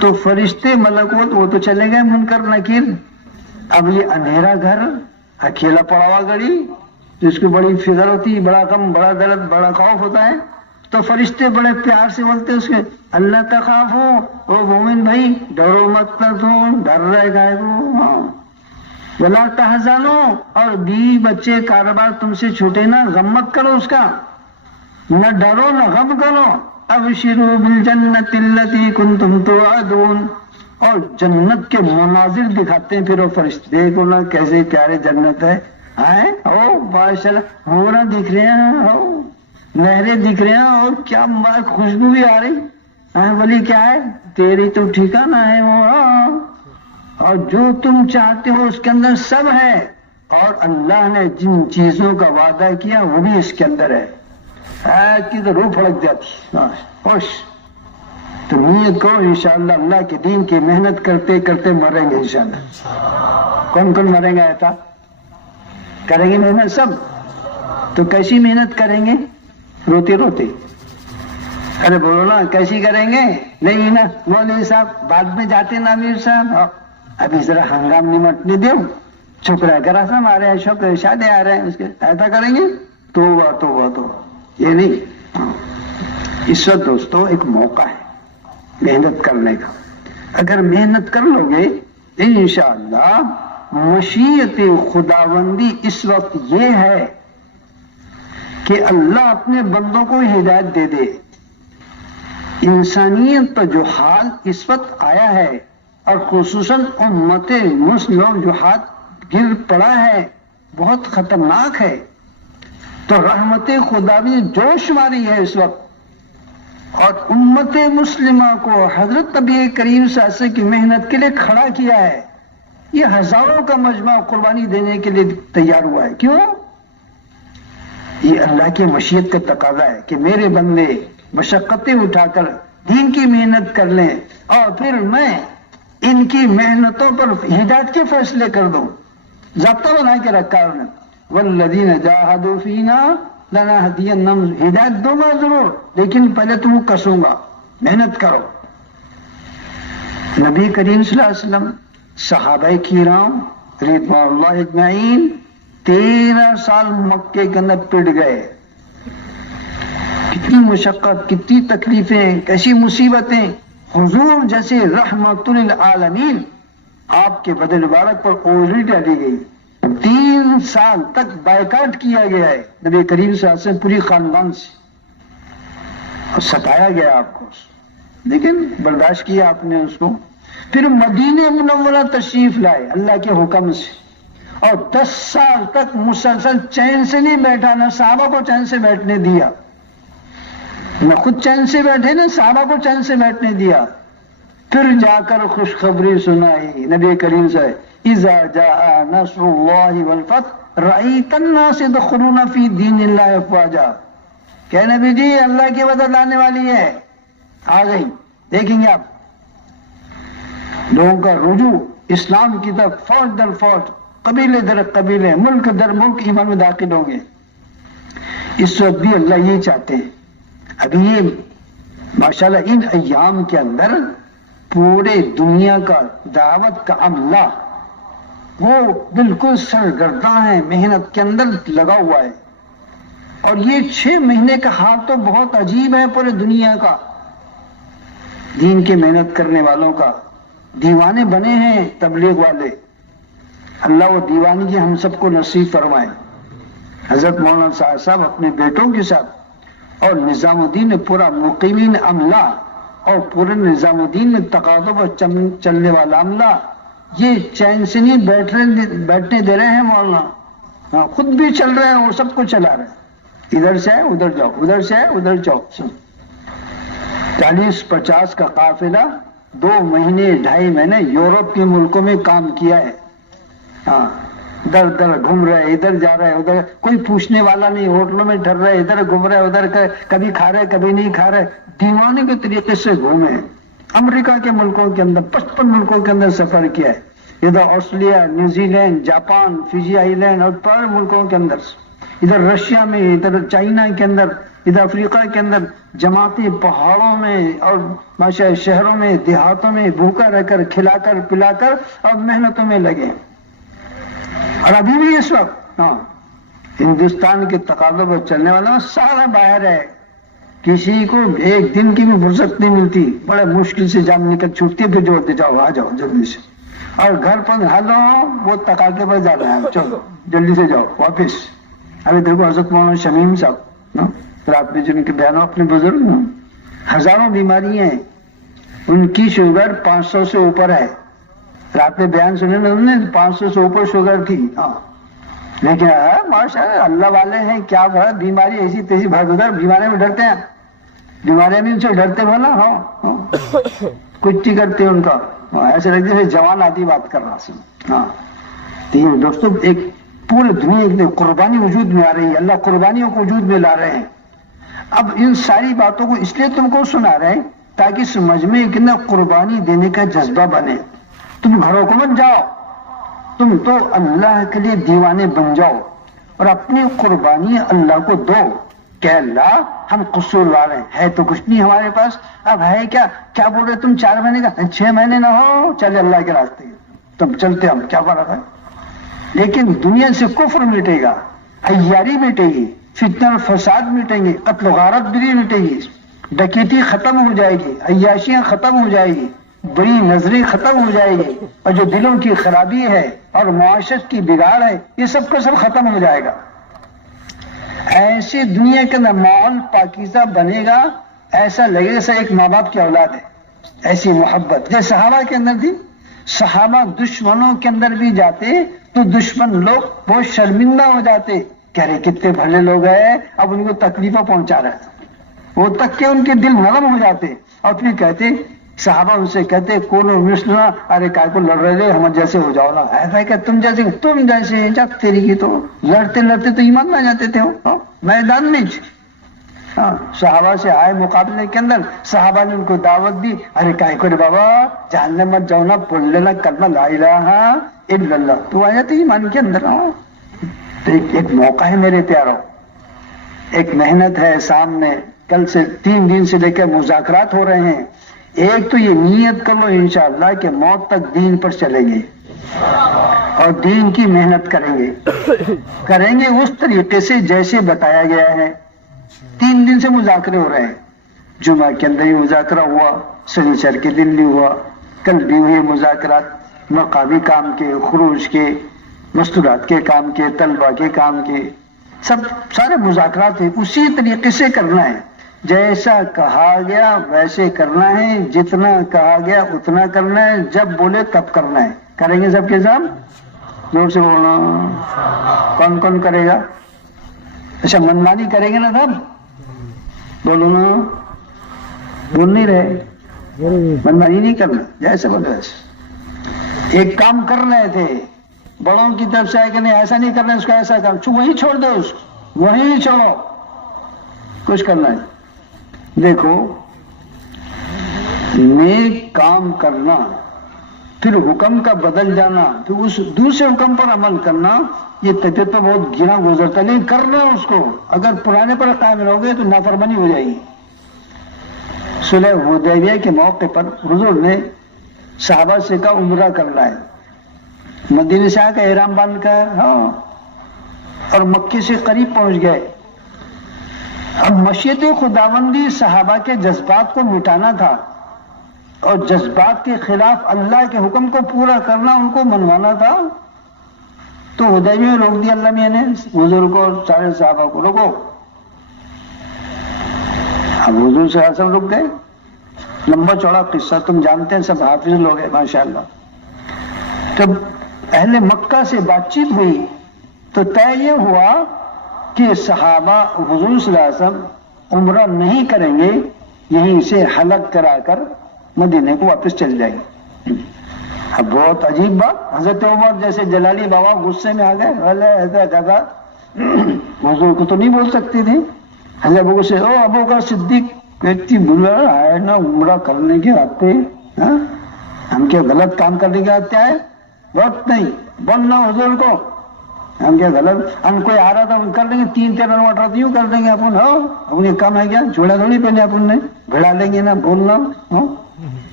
تو فرشتے ملکوت وہ تو چلے گئے منکر نکیر، اب یہ اندھیرا گھر، اکیلا پڑا ہوا گڑی، جس کو بڑی فکر ہوتی، بڑا غم، بڑا درد، بڑا خوف ہوتا ہے، تو فرشتے بڑے پیار سے بولتے اس کے، اللہ تخافو، او مومن بھائی ڈرو مت، تم ڈر رہے گائے کو، ولا تحزنو، اور بیوی بچے کاروبار تم سے چھوٹے نہ، غم مت کرو اس کا، نہ ڈرو نہ غم کرو، ابشروا بالجنت التي كنتم توعدون، اور جنت کے مناظر دکھاتے ہیں پھر وہ فرشتے، دیکھو نا کیسے پیارے جنت ہے، او ماشاءاللہ، ہورا دکھ رہے ہیں، نہریں دکھ رہے ہیں، اور کیا خوشبو بھی آ رہی، بولی کیا ہے؟ تیری تو ٹھکانہ ہے وہ، اور جو تم چاہتے ہو اس کے اندر سب ہے، اور اللہ نے جن چیزوں کا وعدہ کیا وہ بھی اس کے اندر ہے۔ کی تو روح پھڑک جاتی، خوش۔ تو نیت کرو انشاءاللہ اللہ کے دین کی محنت کرتے کرتے مریں گے انشاءاللہ۔ کون کون مریں گے؟ ایسا کریں گے محنت سب، تو کیسی محنت کریں گے؟ روتے روتے، ارے بولو نا کیسی کریں گے؟ نہیں نا مولوی صاحب بعد میں جاتے نا امیر صاحب، ابھی ذرا ہنگام نمٹنے دو، چھکرا کرا سا ہمارے یہاں شکر شادی آ رہے ہیں، اس کے ایسا کریں گے؟ توبہ توبہ توبہ، یہ نہیں۔ اس وقت دوستو ایک موقع ہے محنت کرنے کا، اگر محنت کر لو گے انشاءاللہ مشیت خداوندی اس وقت یہ ہے کہ اللہ اپنے بندوں کو ہدایت دے دے۔ انسانیت پر جو حال اس وقت آیا ہے، اور خصوصاً امت مسلم جو ہاتھ گر پڑا ہے، بہت خطرناک ہے، تو رحمت خدا بھی جوش ماری ہے اس وقت، اور امت مسلمہ کو حضرت نبی کریم صلی اللہ علیہ وسلم کی محنت کے لیے کھڑا کیا ہے۔ یہ ہزاروں کا مجمع قربانی دینے کے لیے تیار ہوا ہے، کیوں؟ یہ اللہ کی مشیت کا تقاضا ہے کہ میرے بندے مشقتیں اٹھا کر دین کی محنت کر لیں، اور پھر میں ان کی محنتوں پر ہدایت کے فیصلے کر دوں۔ ضابطہ بنا کے رکھا ہے انہوں نے، والذین جاہدوا فینا لنہدینہم، ہدایت دوں گا ضرور، لیکن پہلے تم کسوں گا، محنت کرو۔ نبی کریم صلی اللہ علیہ وسلم، صحابہ کرام رضوان اللہ اجمعین 13 سال مکے کے اندر پڑ گئے، کتنی مشقت، کتنی تکلیفیں، کیسی مصیبتیں۔ حضور جیسے رحمت للعالمین، آپ کے بدن مبارک پر اوجری ڈالی گئی، 3 سال تک بائیکاٹ کیا گیا ہے نبی کریم صلی اللہ علیہ وسلم پوری خاندان سے۔ اور ستایا گیا آپ کو، لیکن برداشت کیا آپ نے اس کو. پھر مدینہ منورہ تشریف لائے اللہ کے حکم سے، اور 10 سال تک مسلسل چین سے نہیں بیٹھا، نہ صحابہ کو چین سے بیٹھنے دیا، نہ خود چین سے بیٹھے نہ صحابہ کو چین سے بیٹھنے دیا. پھر جا کر خوشخبری سنائی نبی کریم سے، اذا جاء نصر اللہ والفتح رأیت الناس يدخلون فی دین اللہ افواجا. کہ نبی جی اللہ کی مدد آنے والی ہے، آ گئی، دیکھیں گے آپ لوگوں کا رجوع اسلام کی طرف، فوج در فوج، قبیلے در قبیلے، ملک در ملک ایمان میں داخل ہوں گے. اس وقت بھی اللہ یہ چاہتے ہیں. ابھی یہ ماشاءاللہ ان ایام کے اندر پورے دنیا کا دعوت کا عملہ وہ بالکل سرگرداں ہے، محنت کے اندر لگا ہوا ہے. اور یہ 6 مہینے کا حال تو بہت عجیب ہے پورے دنیا کا، دین کے محنت کرنے والوں کا. دیوانے بنے ہیں تبلیغ والے، اللہ وہ دیوانگی ہم سب کو نصیب فرمائے. حضرت مولانا صاحب اپنے بیٹوں کے ساتھ اور نظام الدین پورا مقیمین عملہ اور پورے نظام الدین میں تقاضوں پر چلنے والا عملہ، یہ چین سے نہیں بیٹھنے دے رہے ہیں مولانا، خود بھی چل رہے ہیں اور سب کو چلا رہے ہیں. ادھر سے ہے ادھر جاؤ، ادھر سے ہے ادھر جاؤ. 40-50 کا قافلہ 2 مہینے 2.5 مہینے یورپ کے ملکوں میں کام کیا ہے. ہاں در در گھوم رہے، ادھر جا رہے ادھر، کوئی پوچھنے والا نہیں، ہوٹلوں میں ٹھہر رہے، ادھر گھوم رہے ادھر، کبھی کھا رہے کبھی نہیں کھا رہے، دیوانے کے طریقے سے گھومے. امریکہ کے ملکوں کے اندر 55 ملکوں کے اندر سفر کیا ہے، ادھر Australia, New Zealand, Japan, Fiji island اور 5 ملکوں کے اندر، ادھر رشیا میں، ادھر چائنا کے اندر، ادھر افریقہ کے اندر، جماعتی پہاڑوں میں اور ماشاء شہروں میں دیہاتوں میں بھوکا رہ کر کھلا کر پلا کر اور محنتوں میں لگے. اور ابھی بھی اس وقت ہندوستان کے تقاضوں پر چلنے والا سارا باہر ہے، کسی کو ایک دن کی بھی فرصت نہیں ملتی، بڑے مشکل سے جان نکل چھوٹتی ہے، پھر جو ہوتے جاؤ آ جاؤ جلدی سے. اور گھر پر ہلو وہ تقاضے پر جانا ہے، چلو جلدی سے جاؤ واپس. ابھی دیکھو حضرت مولانا شمیم صاحب رات میں جن کے بیانوں اپنے بزرگ ہزاروں بیماریاں ہیں، ان کی شوگر 500 سے اوپر ہے. رات میں بیان سنے نا انہوں نے 500 سے اوپر شوگر تھی. لیکن ماشاء اللہ والے ہیں، کیا بڑا بیماری ایسی تیزی بھاگ ادھر، بیماریوں میں ڈرتے ہیں، بیماریاں بھی ان سے ڈرتے بولا. کچھ نہیں کرتے ان کا، ایسے لگتے ہیں جوان آدمی بات کر رہا. دوستوں ایک پورے دنیا کی قربانی وجود میں آ رہی ہے، اللہ قربانیوں کو وجود میں لا رہے ہیں. اب ان ساری باتوں کو اس لیے تم کو سنا رہے ہیں تاکہ سمجھ میں کتنا قربانی دینے کا جذبہ بنے. تم گھروں کو مت جاؤ، تم تو اللہ کے لیے دیوانے بن جاؤ اور اپنی قربانی اللہ کو دو کہ اللہ ہم قصوروار ہیں، ہے تو کچھ نہیں ہمارے پاس، اب ہے کیا بول رہے تم 4 مہینے کا، 6 مہینے نہ ہو چلے اللہ کے راستے تم چلتے، ہم کیا فرق ہے. لیکن دنیا سے کفر مٹے گا، عیاری مٹے گی، فتنہ اور فساد مٹیں گے، قتل و غارت بھی مٹے گی، ڈکیتی ختم ہو جائے گی، عیاشیاں ختم ہو جائے گی، بری نظری ختم ہو جائے گی، اور جو دلوں کی خرابی ہے اور معاشرت کی بگاڑ ہے یہ سب کا سب ختم ہو جائے گا. ایسی دنیا کے اندر ماحول پاکیزہ بنے گا، ایسا لگے گا جیسے ایک ماں باپ کی اولاد ہے، ایسی محبت جیسے صحابہ کے اندر تھی. صحابہ دشمنوں کے اندر بھی جاتے تو دشمن لوگ بہت شرمندہ ہو جاتے، کہہ رہے کتنے بھلے لوگ ہیں، اب ان کو تکلیفیں پہنچا رہے ہیں، وہ تک کہ ان کے دل نرم ہو جاتے اور پھر کہتے، صحابہ ان سے کہتے کونو مثلنا، ارے کائے کو لڑ رہے ہم جیسے ہو جاؤ نا. ایسا ہے کہ تم جیسے جب تیری کی تو لڑتے لڑتے تو ایمان نہ جاتے تھے میدان میں. صحابہ سے آئے مقابلے کے اندر، صحابہ نے ان کو دعوت دی، ارے کائے کو رے بابا جہنم مت جاؤ نا، بول لینا کلمہ لا الہ الا اللہ، تو آ جاتے ایمان کے اندر. تو ایک موقع ہے میرے پیاروں، ایک محنت ہے سامنے. کل سے 3 دن سے لے کر مذاکرات ہو رہے ہیں. ایک تو یہ نیت کر لو انشاءاللہ کہ موت تک دین پر چلیں گے اور دین کی محنت کریں گے اس طریقے سے جیسے بتایا گیا ہے. 3 دن سے مذاکرے ہو رہے ہیں. جمعہ کے اندر ہی مذاکرہ ہوا، سنیچر کے دن بھی ہوا، کل بھی ہوئے مذاکرات، مقامی کام کے، خروج کے، مستورات کے کام کے، طلبہ کے کام کے، سارے مذاکرات ہیں. اسی طریقے سے کرنا ہے. جیسا کہا گیا ویسے کرنا ہے، جتنا کہا گیا اتنا کرنا ہے، جب بولے تب کرنا ہے. کریں گے سب کے ساتھ؟ زور سے بولنا. کون کون کرے گا؟ اچھا منمانی کریں گے نا سب؟ بولو نا. بول نہیں رہے. منمانی نہیں کرنا، جیسے بولے ویسے. ایک کام کر رہے تھے، بڑوں کی طرف سے آئے کہ نہیں ایسا نہیں کرنا، اس کو ایسا کر، وہیں چھوڑ دو، اس کو وہیں چھوڑو، کچھ کرنا ہے. دیکھو نیک کام کرنا، پھر حکم کا بدل جانا، پھر اس دوسرے حکم پر عمل کرنا، یہ طبیعت پہ بہت گنا گزرتا ہے، لیکن کرنا اس کو. اگر پرانے پر قائم رہو گے تو نافرمانی ہو جائے گی. صلح حدیبیہ کے موقع پر حضور نے صحابہ سے کہا عمرہ کرنا ہے. مدینے سے آ کے احرام باندھ کر اور مکے سے قریب پہنچ گئے. اب مشیت خداوندی صحابہ کے جذبات کو مٹانا تھا اور جذبات کے خلاف اللہ کے حکم کو پورا کرنا، ان کو منوانا تھا. تو حدیبیہ میں روک دیا اللہ میاں نے حضور کو اور سارے صحابہ کو. روکو. اب حضور صلی اللہ علیہ وسلم رک گئے. لمبا چوڑا قصہ تم جانتے ہیں، سب حافظ لوگ ہیں ماشاءاللہ. جب اہل مکہ سے بات چیت ہوئی تو طے یہ ہوا کہ صحابہ حضور صلی اللہ علیہ وسلم عمرہ نہیں کریں گے، یہیں سے حلق کرا کر مدینے کو واپس چل جائیں گے. اب بہت عجیب بات، حضرت عمر جیسے جلالی بابا غصے میں آ گئے. ایسا کہا حضور کو تو نہیں بول سکتی تھی. حضرت ابو کو سے ابو کا صدیق ویکتی بلا ہے نا عمرہ کرنے کے آتے، ہم کیا غلط کام کرنے کے آتے آئے؟ بہت نہیں بولنا حضور کو، ہم کیا غلط، ہم کوئی آ رہا تھا ہم کر لیں گے، 3-3 روٹ یوں کر دیں گے اپن. اپنے کام ہے کیا؟ جھوڑا تھوڑی پہنے اپن نے، بھڑا لیں گے نا بولنا.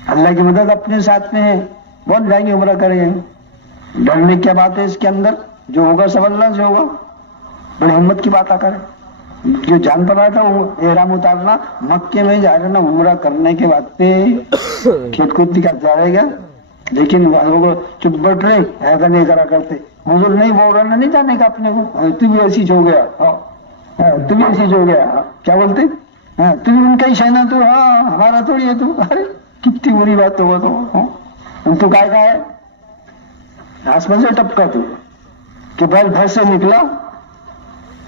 اللہ کی مدد اپنے ساتھ میں ہے، بول جائیں گے عمرہ کریں گے. ڈرنے کیا بات ہے اس کے اندر؟ جو ہوگا سب اللہ سے ہوگا. بڑے ہمت کی بات آ کر جو جان پڑ رہا تھا وہ احرام اتارنا، مکے میں جا کر نا عمرہ کرنے کے بعد پہ کھیت کود کا جا رہے گا. لیکن چپ بٹ رہے ایسا نہیں کرا کرتے. حضور نہیں بول رہا نہیں جانے کا اپنے کو، تو بھی ایسی ہو گیا، تو بھی ایسی ہو گیا. کیا بولتے؟ تو بھی ان کا ہی شہنا، تو ہمارا تھوڑی ہے. تو ارے کتنی بری بات ہوا تو کا ہے آسمان سے ٹپکا تو کہ بیل گھر سے نکلا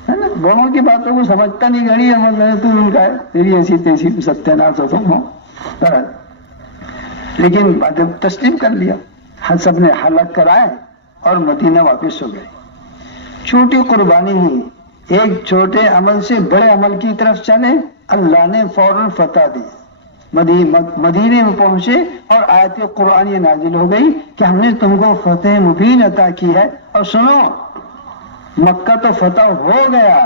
ہے نا. بڑوں کی باتوں کو سمجھتا نہیں، گھڑی ہے تو ان کا ہے، تیری ایسی تیسی ستیہ ناش ہو. لیکن تسلیم کر لیا. سب نے حلق کرائے اور مدینہ واپس ہو گئے. چھوٹی قربانی ہی، ایک چھوٹے عمل سے بڑے عمل کی طرف چلے، اللہ نے فوراً فتح دی. مدینے میں پہنچے اور آیت قرآنی نازل ہو گئی کہ ہم نے تم کو فتح مبین عطا کی ہے. اور سنو، مکہ تو فتح ہو گیا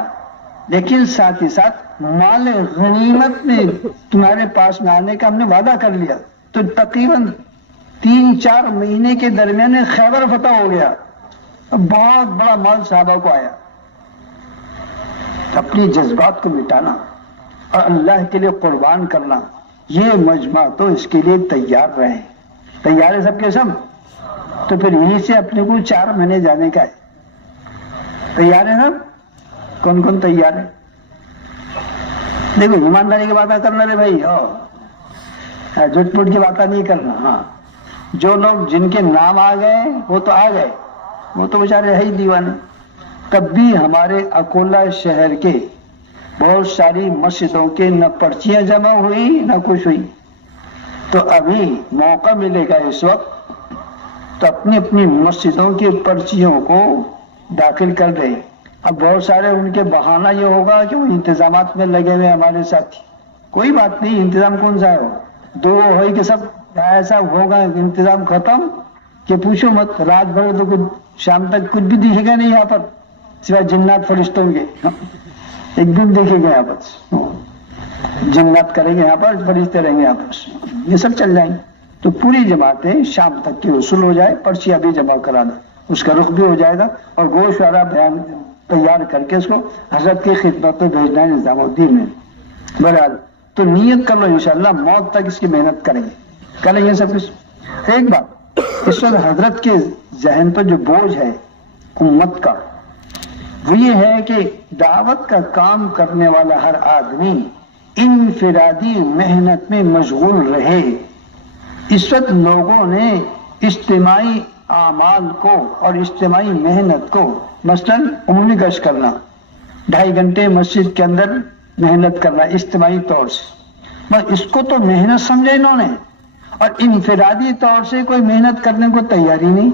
لیکن ساتھ ہی ساتھ مال غنیمت میں تمہارے پاس میں آنے کا ہم نے وعدہ کر لیا. تو تقریباً 3-4 مہینے کے درمیان خیبر فتح ہو گیا. بہت بڑا مال صحابہ کو آیا. اپنی جذبات کو مٹانا اور اللہ کے لیے قربان کرنا، یہ مجمع تو اس کے لیے تیار رہے. تیار ہے سب کے سب؟ تو پھر یہیں سے اپنے کو 4 مہینے جانے کا ہے. تیار ہے سب؟ کون کون تیار ہے؟ دیکھو ایمانداری کی باتیں کرنا رے بھائی، جھوٹ پوٹ کی باتیں نہیں کرنا. جو لوگ جن کے نام آ گئے وہ تو آ گئے، وہ تو بیچارے ہے ہی دیوانے. تب بھی ہمارے اکولا شہر کے بہت ساری مسجدوں کے نہ پرچیاں جمع ہوئی نہ کچھ ہوئی. تو ابھی موقع ملے گا اس وقت تو اپنی اپنی مسجدوں کی پرچیوں کو داخل کر دیں. اب بہت سارے ان کے بہانہ یہ ہوگا کہ وہ انتظامات میں لگے ہوئے ہمارے ساتھی. کوئی بات نہیں، انتظام کون سا ہے؟ 2 ہوئی کہ سب ایسا ہوگا انتظام ختم کہ پوچھو مت. رات بھر تو کچھ شام تک کچھ بھی دکھے گا نہیں یہاں پر سوائے جنات فرشتوں کے. ایک دن دیکھے گا یہاں پر جنات کریں گے، یہاں پر فرشتے رہیں گے یہاں پر، یہ سب چل جائیں گے. تو پوری جماعتیں شام تک کی وصول ہو جائے، پرچیاں بھی جمع کرا دیں، اس کا رخ بھی ہو جائے گا. اور گوشت والا بیان تیار کر کے اس کو حضرت کی خدمت میں بھیجنا ہے نظام الدین میں. بہرحال تو نیت کر لو، انشاءاللہ موت تک اس کی محنت کریں گے سب کچھ. ایک بات اس وقت حضرت کے ذہن پر جو بوجھ ہے امت کا، وہ یہ ہے کہ دعوت کا کام کرنے والا ہر آدمی انفرادی محنت میں مشغول رہے۔ اس وقت لوگوں نے اجتماعی اعمال کو اور اجتماعی محنت کو، مثلا عمومی گشت کرنا، 2.5 گھنٹے مسجد کے اندر محنت کرنا اجتماعی طور سے، بس اس کو تو محنت سمجھا انہوں نے، اور انفرادی طور سے کوئی محنت کرنے کو تیاری نہیں۔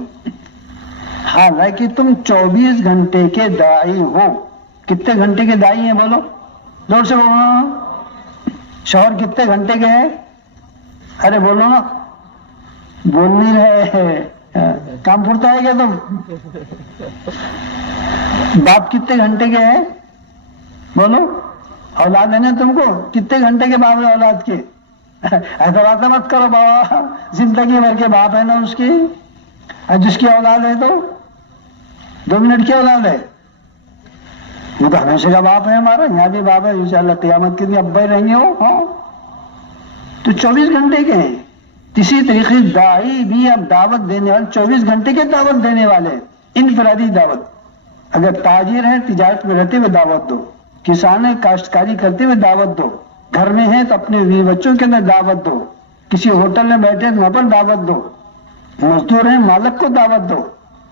حالانکہ تم 24 گھنٹے کے داعی ہو۔ کتنے گھنٹے کے داعی ہیں بولو، زور سے بولو۔ شوہر کتنے گھنٹے کے ہیں؟ ارے بولو نا، بول نہیں رہے، کام پھرتا ہے کیا تم؟ باپ کتنے گھنٹے کے ہیں بولو؟ اولاد ہے نا تم کو، کتنے گھنٹے کے باپ ہے اولاد کے؟ اعتراض مت کرو بابا، زندگی بھر کے باپ ہے نا اس کی، اور جس کی اولاد ہے تو 2 منٹ کی اولاد ہے، وہ تو ہمیشہ کا باپ ہے ہمارا، یہاں بھی باپ ہے، انشاءاللہ قیامت کے دن ابا ہی رہیں گے وہ، ہاں تو 24 گھنٹے کے ہیں۔ اسی طریقے داعی بھی اب دعوت دینے والے 24 گھنٹے کے دعوت دینے والے، انفرادی دعوت۔ اگر تاجر ہے تجارت میں رہتے ہوئے دعوت دو، کسان ہے کاشتکاری کرتے ہوئے دعوت دو، گھر میں ہے تو اپنے بیوی بچوں کے اندر دعوت دو، کسی ہوٹل میں بیٹھے تو وہاں پر دعوت دو، مزدور ہیں مالک کو دعوت دو،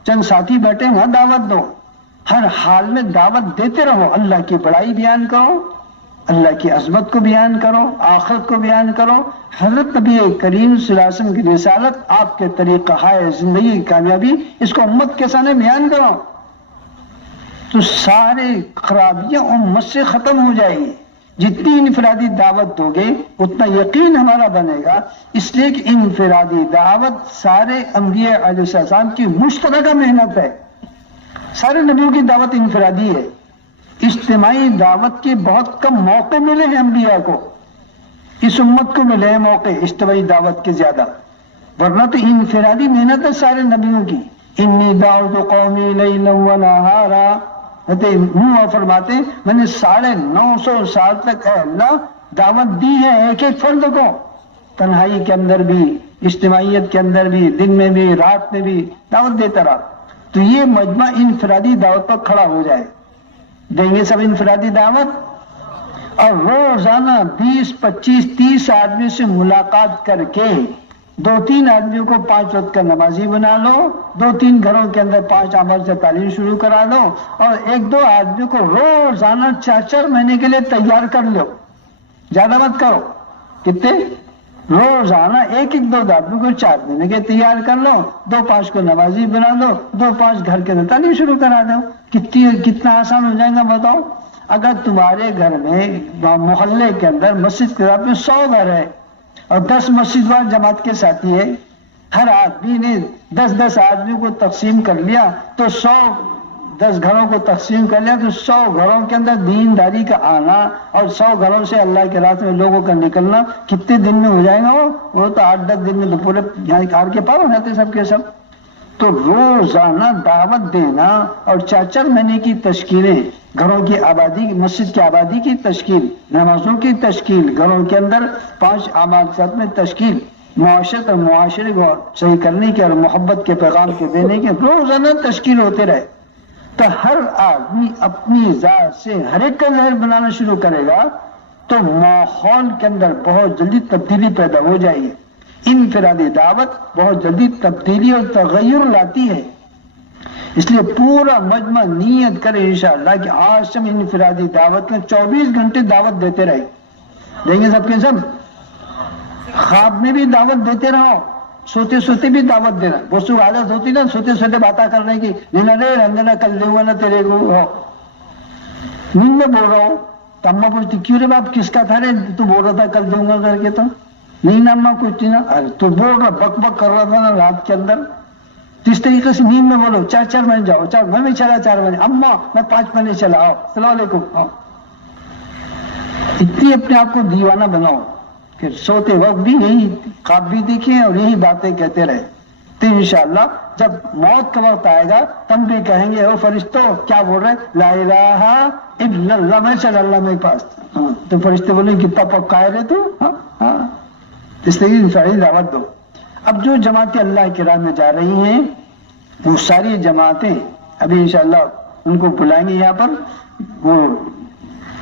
چند ساتھی بیٹھے وہاں دعوت دو، ہر حال میں دعوت دیتے رہو، اللہ کی بڑائی بیان کرو، اللہ کی عظمت کو بیان کرو، آخرت کو بیان کرو، حضرت نبی کریم صلی اللہ علیہ وسلم کی رسالت، آپ کے طریقہ ہائے زندگی کی کامیابی، اس کو امت کے سامنے بیان کرو، تو سارے خرابیاں امت سے ختم ہو جائیں گی۔ جتنی انفرادی دعوت دو گے اتنا یقین ہمارا بنے گا، اس لیے کہ انفرادی دعوت سارے انبیاء علیہ السلام کی مشترکہ محنت ہے۔ سارے نبیوں کی دعوت انفرادی ہے، اجتماعی دعوت کے بہت کم موقع ملے ہیں انبیاء کو، اس امت کو ملے ہیں موقع اجتماعی دعوت کے زیادہ، ورنہ تو انفرادی محنت ہے سارے نبیوں کی۔ انی دعوت قومی لیلا ونہارا، نوح فرماتے ہیں میں نے 950 سال تک اے اللہ دعوت دی ہے ایک ایک فرد کو، تنہائی کے اندر بھی، اجتماعیت کے اندر بھی، دن میں بھی، رات میں بھی دعوت دیتا رہا۔ تو یہ مجمع انفرادی دعوت پر کھڑا ہو جائے، دیں گے سب انفرادی دعوت، اور روزانہ 20 25 30 آدمی سے ملاقات کر کے 2-3 آدمیوں کو 5 وقت کا نمازی بنا لو، 2-3 گھروں کے اندر 5 عمل سے تعلیم شروع کرا دو، اور 1-2 آدمیوں کو روزانہ 4 مہینے کے لیے تیار کر لو، زیادہ مت کرو، کتنے روزانہ 1-2 آدمیوں کو 4 مہینے کے تیار کر لو، 2-5 کو نمازی بنا دو، 2-5 گھر کے اندر تعلیم شروع کرا دو، کتنا آسان ہو جائے گا بتاؤ۔ اگر تمہارے گھر میں محلے کے اندر مسجد کے میں 100 گھر ہے اور 10 مسجد وال جماعت کے ساتھی ہے، ہر آدمی نے 10 آدمیوں کو تقسیم کر لیا تو 10 گھروں کو تقسیم کر لیا تو 100 گھروں کے اندر دینداری کا آنا اور 100 گھروں سے اللہ کے راستے میں لوگوں کا نکلنا کتنے دن میں ہو جائے گا؟ وہ تو 8-10 دن میں تو پورے یہاں کار کے پار ہو جاتے سب کے سب۔ تو روزانہ دعوت دینا اور 4 مہینے کی تشکیلیں، گھروں کی آبادی، مسجد کی آبادی کی تشکیل، نمازوں کی تشکیل، گھروں کے اندر 5 اعمال میں تشکیل، معاشرت اور معاشرے کو صحیح کرنے کے اور محبت کے پیغام کو دینے کے روزانہ تشکیل ہوتے رہے، تو ہر آدمی اپنی ذات سے ہر ایک کا ظاہر بنانا شروع کرے گا تو ماحول کے اندر بہت جلدی تبدیلی پیدا ہو جائے گی۔ انفرادی دعوت بہت جلدی تبدیلی اور تغیر لاتی ہے، اس لیے پورا مجمع نیت کرے انشاءاللہ کہ آج سے ہم انفرادی دعوت میں 24 گھنٹے دعوت دیتے رہے، دیں گے سب کے سب۔ خواب میں بھی دعوت دیتے رہو، سوتے سوتے بھی دعوت دینا، بہت سی عادت ہوتی نا سوتے سوتے باتیں کرنے کی، لینا رے رنگنا کل دوں گا نا تیرے کو، نیند میں بول رہا ہوں تو اماں پوچھتی کیوں رے باپ کس کا تھا رے تو بول رہا تھا کل دوں گا کر کے، تو نیند اماں کچھ نا تو بول رہا بک بک کر رہا تھا نا رات کے اندر، تو اس طریقے سے نیند میں بولو 4 مہینے جاؤ، میں بھی چلا 4 مہینے، اماں میں 5 مہینے چلا، آؤ السلام علیکم، آؤ، اتنی اپنے آپ کو دیوانہ بناؤ کہ سوتے وقت بھی یہی خواب بھی دیکھیں اور یہی باتیں کہتے رہے، تو انشاءاللہ جب موت کا وقت آئے گا تم بھی کہیں گے او فرشتوں کیا بول رہے لا الہ الا اللہ، میں چل اللہ میرے پاس، تو فرشتے بولیں کتنا پکا ہے رے تو، ہاں اس لیے انفرادی دعوت دو۔ اب جو جماعتیں اللہ کی راہ میں جا رہی ہیں وہ ساری جماعتیں ابھی انشاءاللہ ان کو بلائیں گے یہاں پر، وہ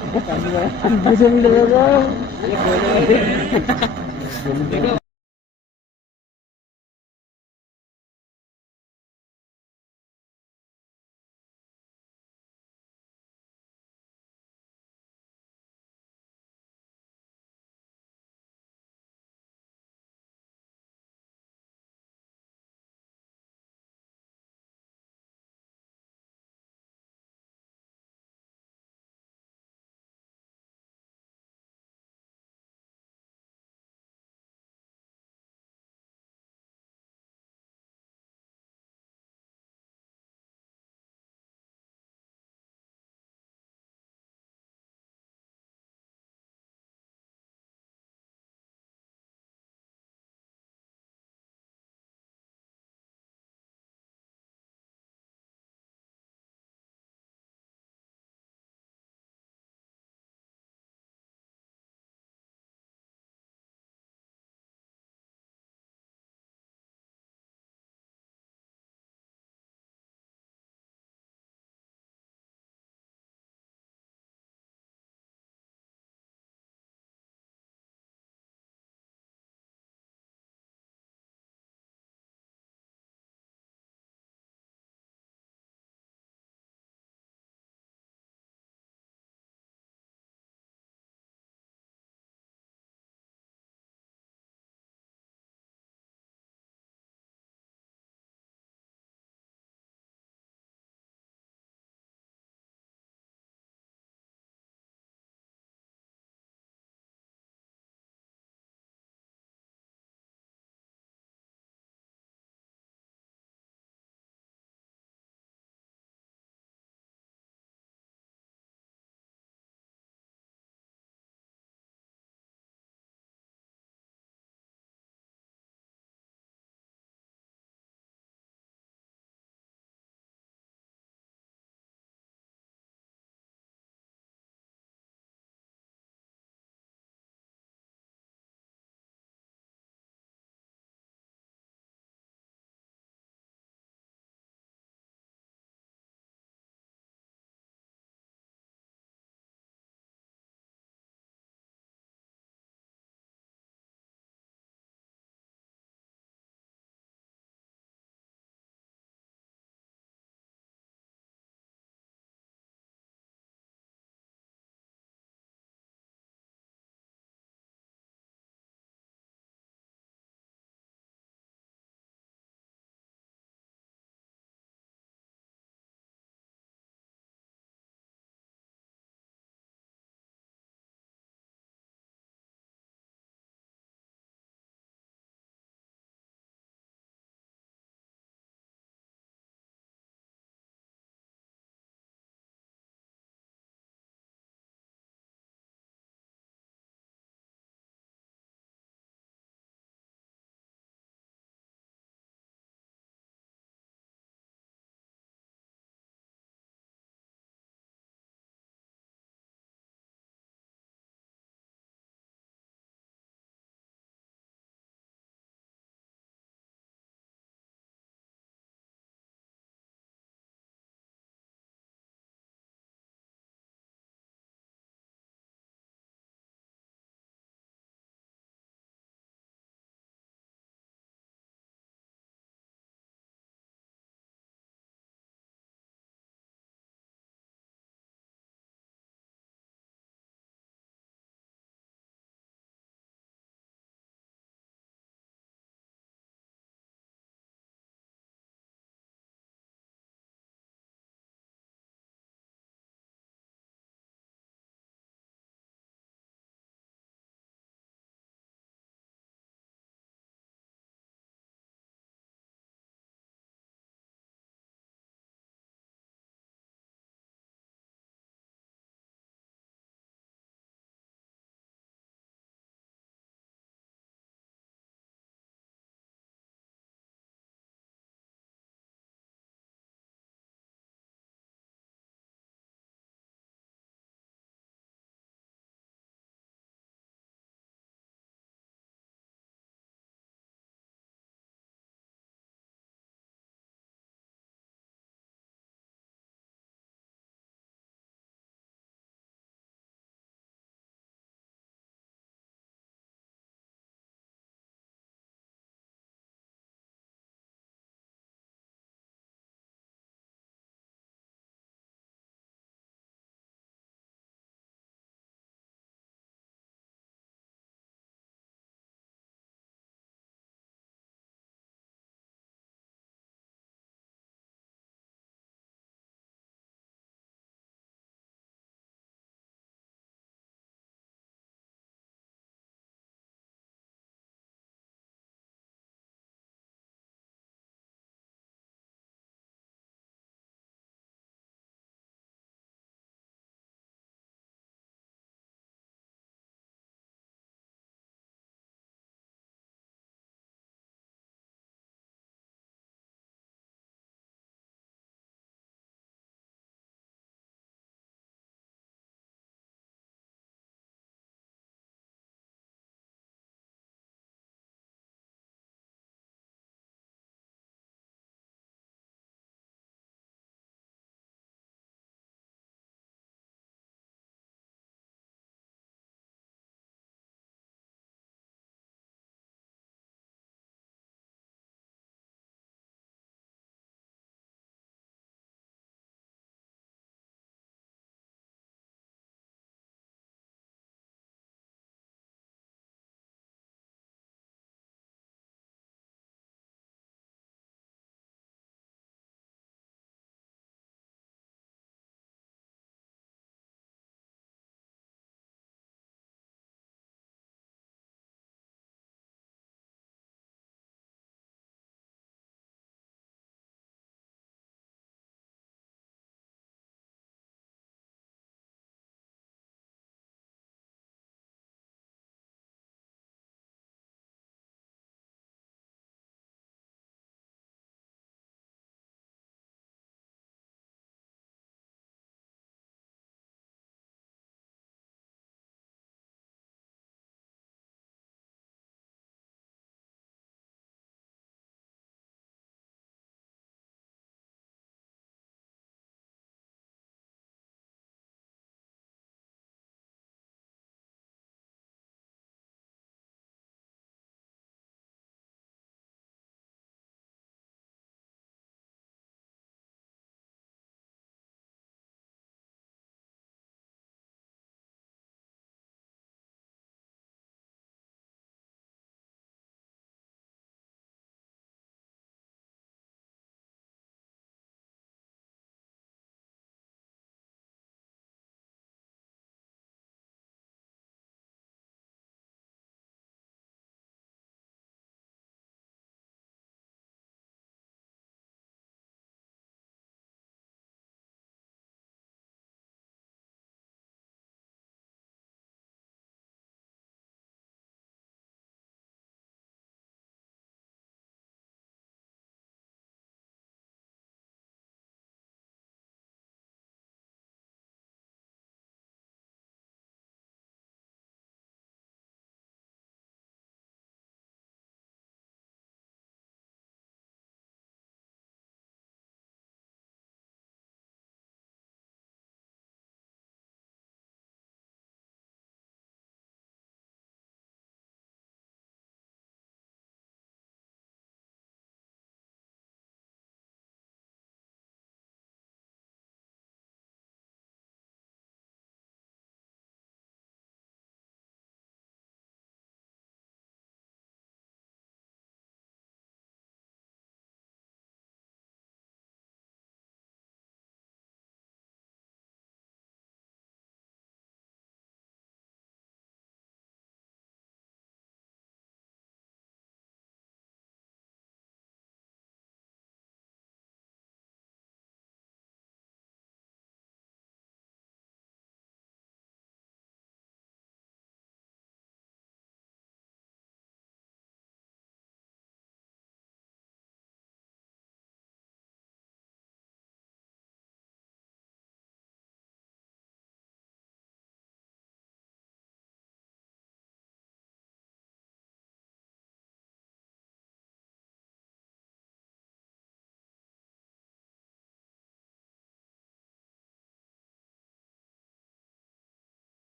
bisa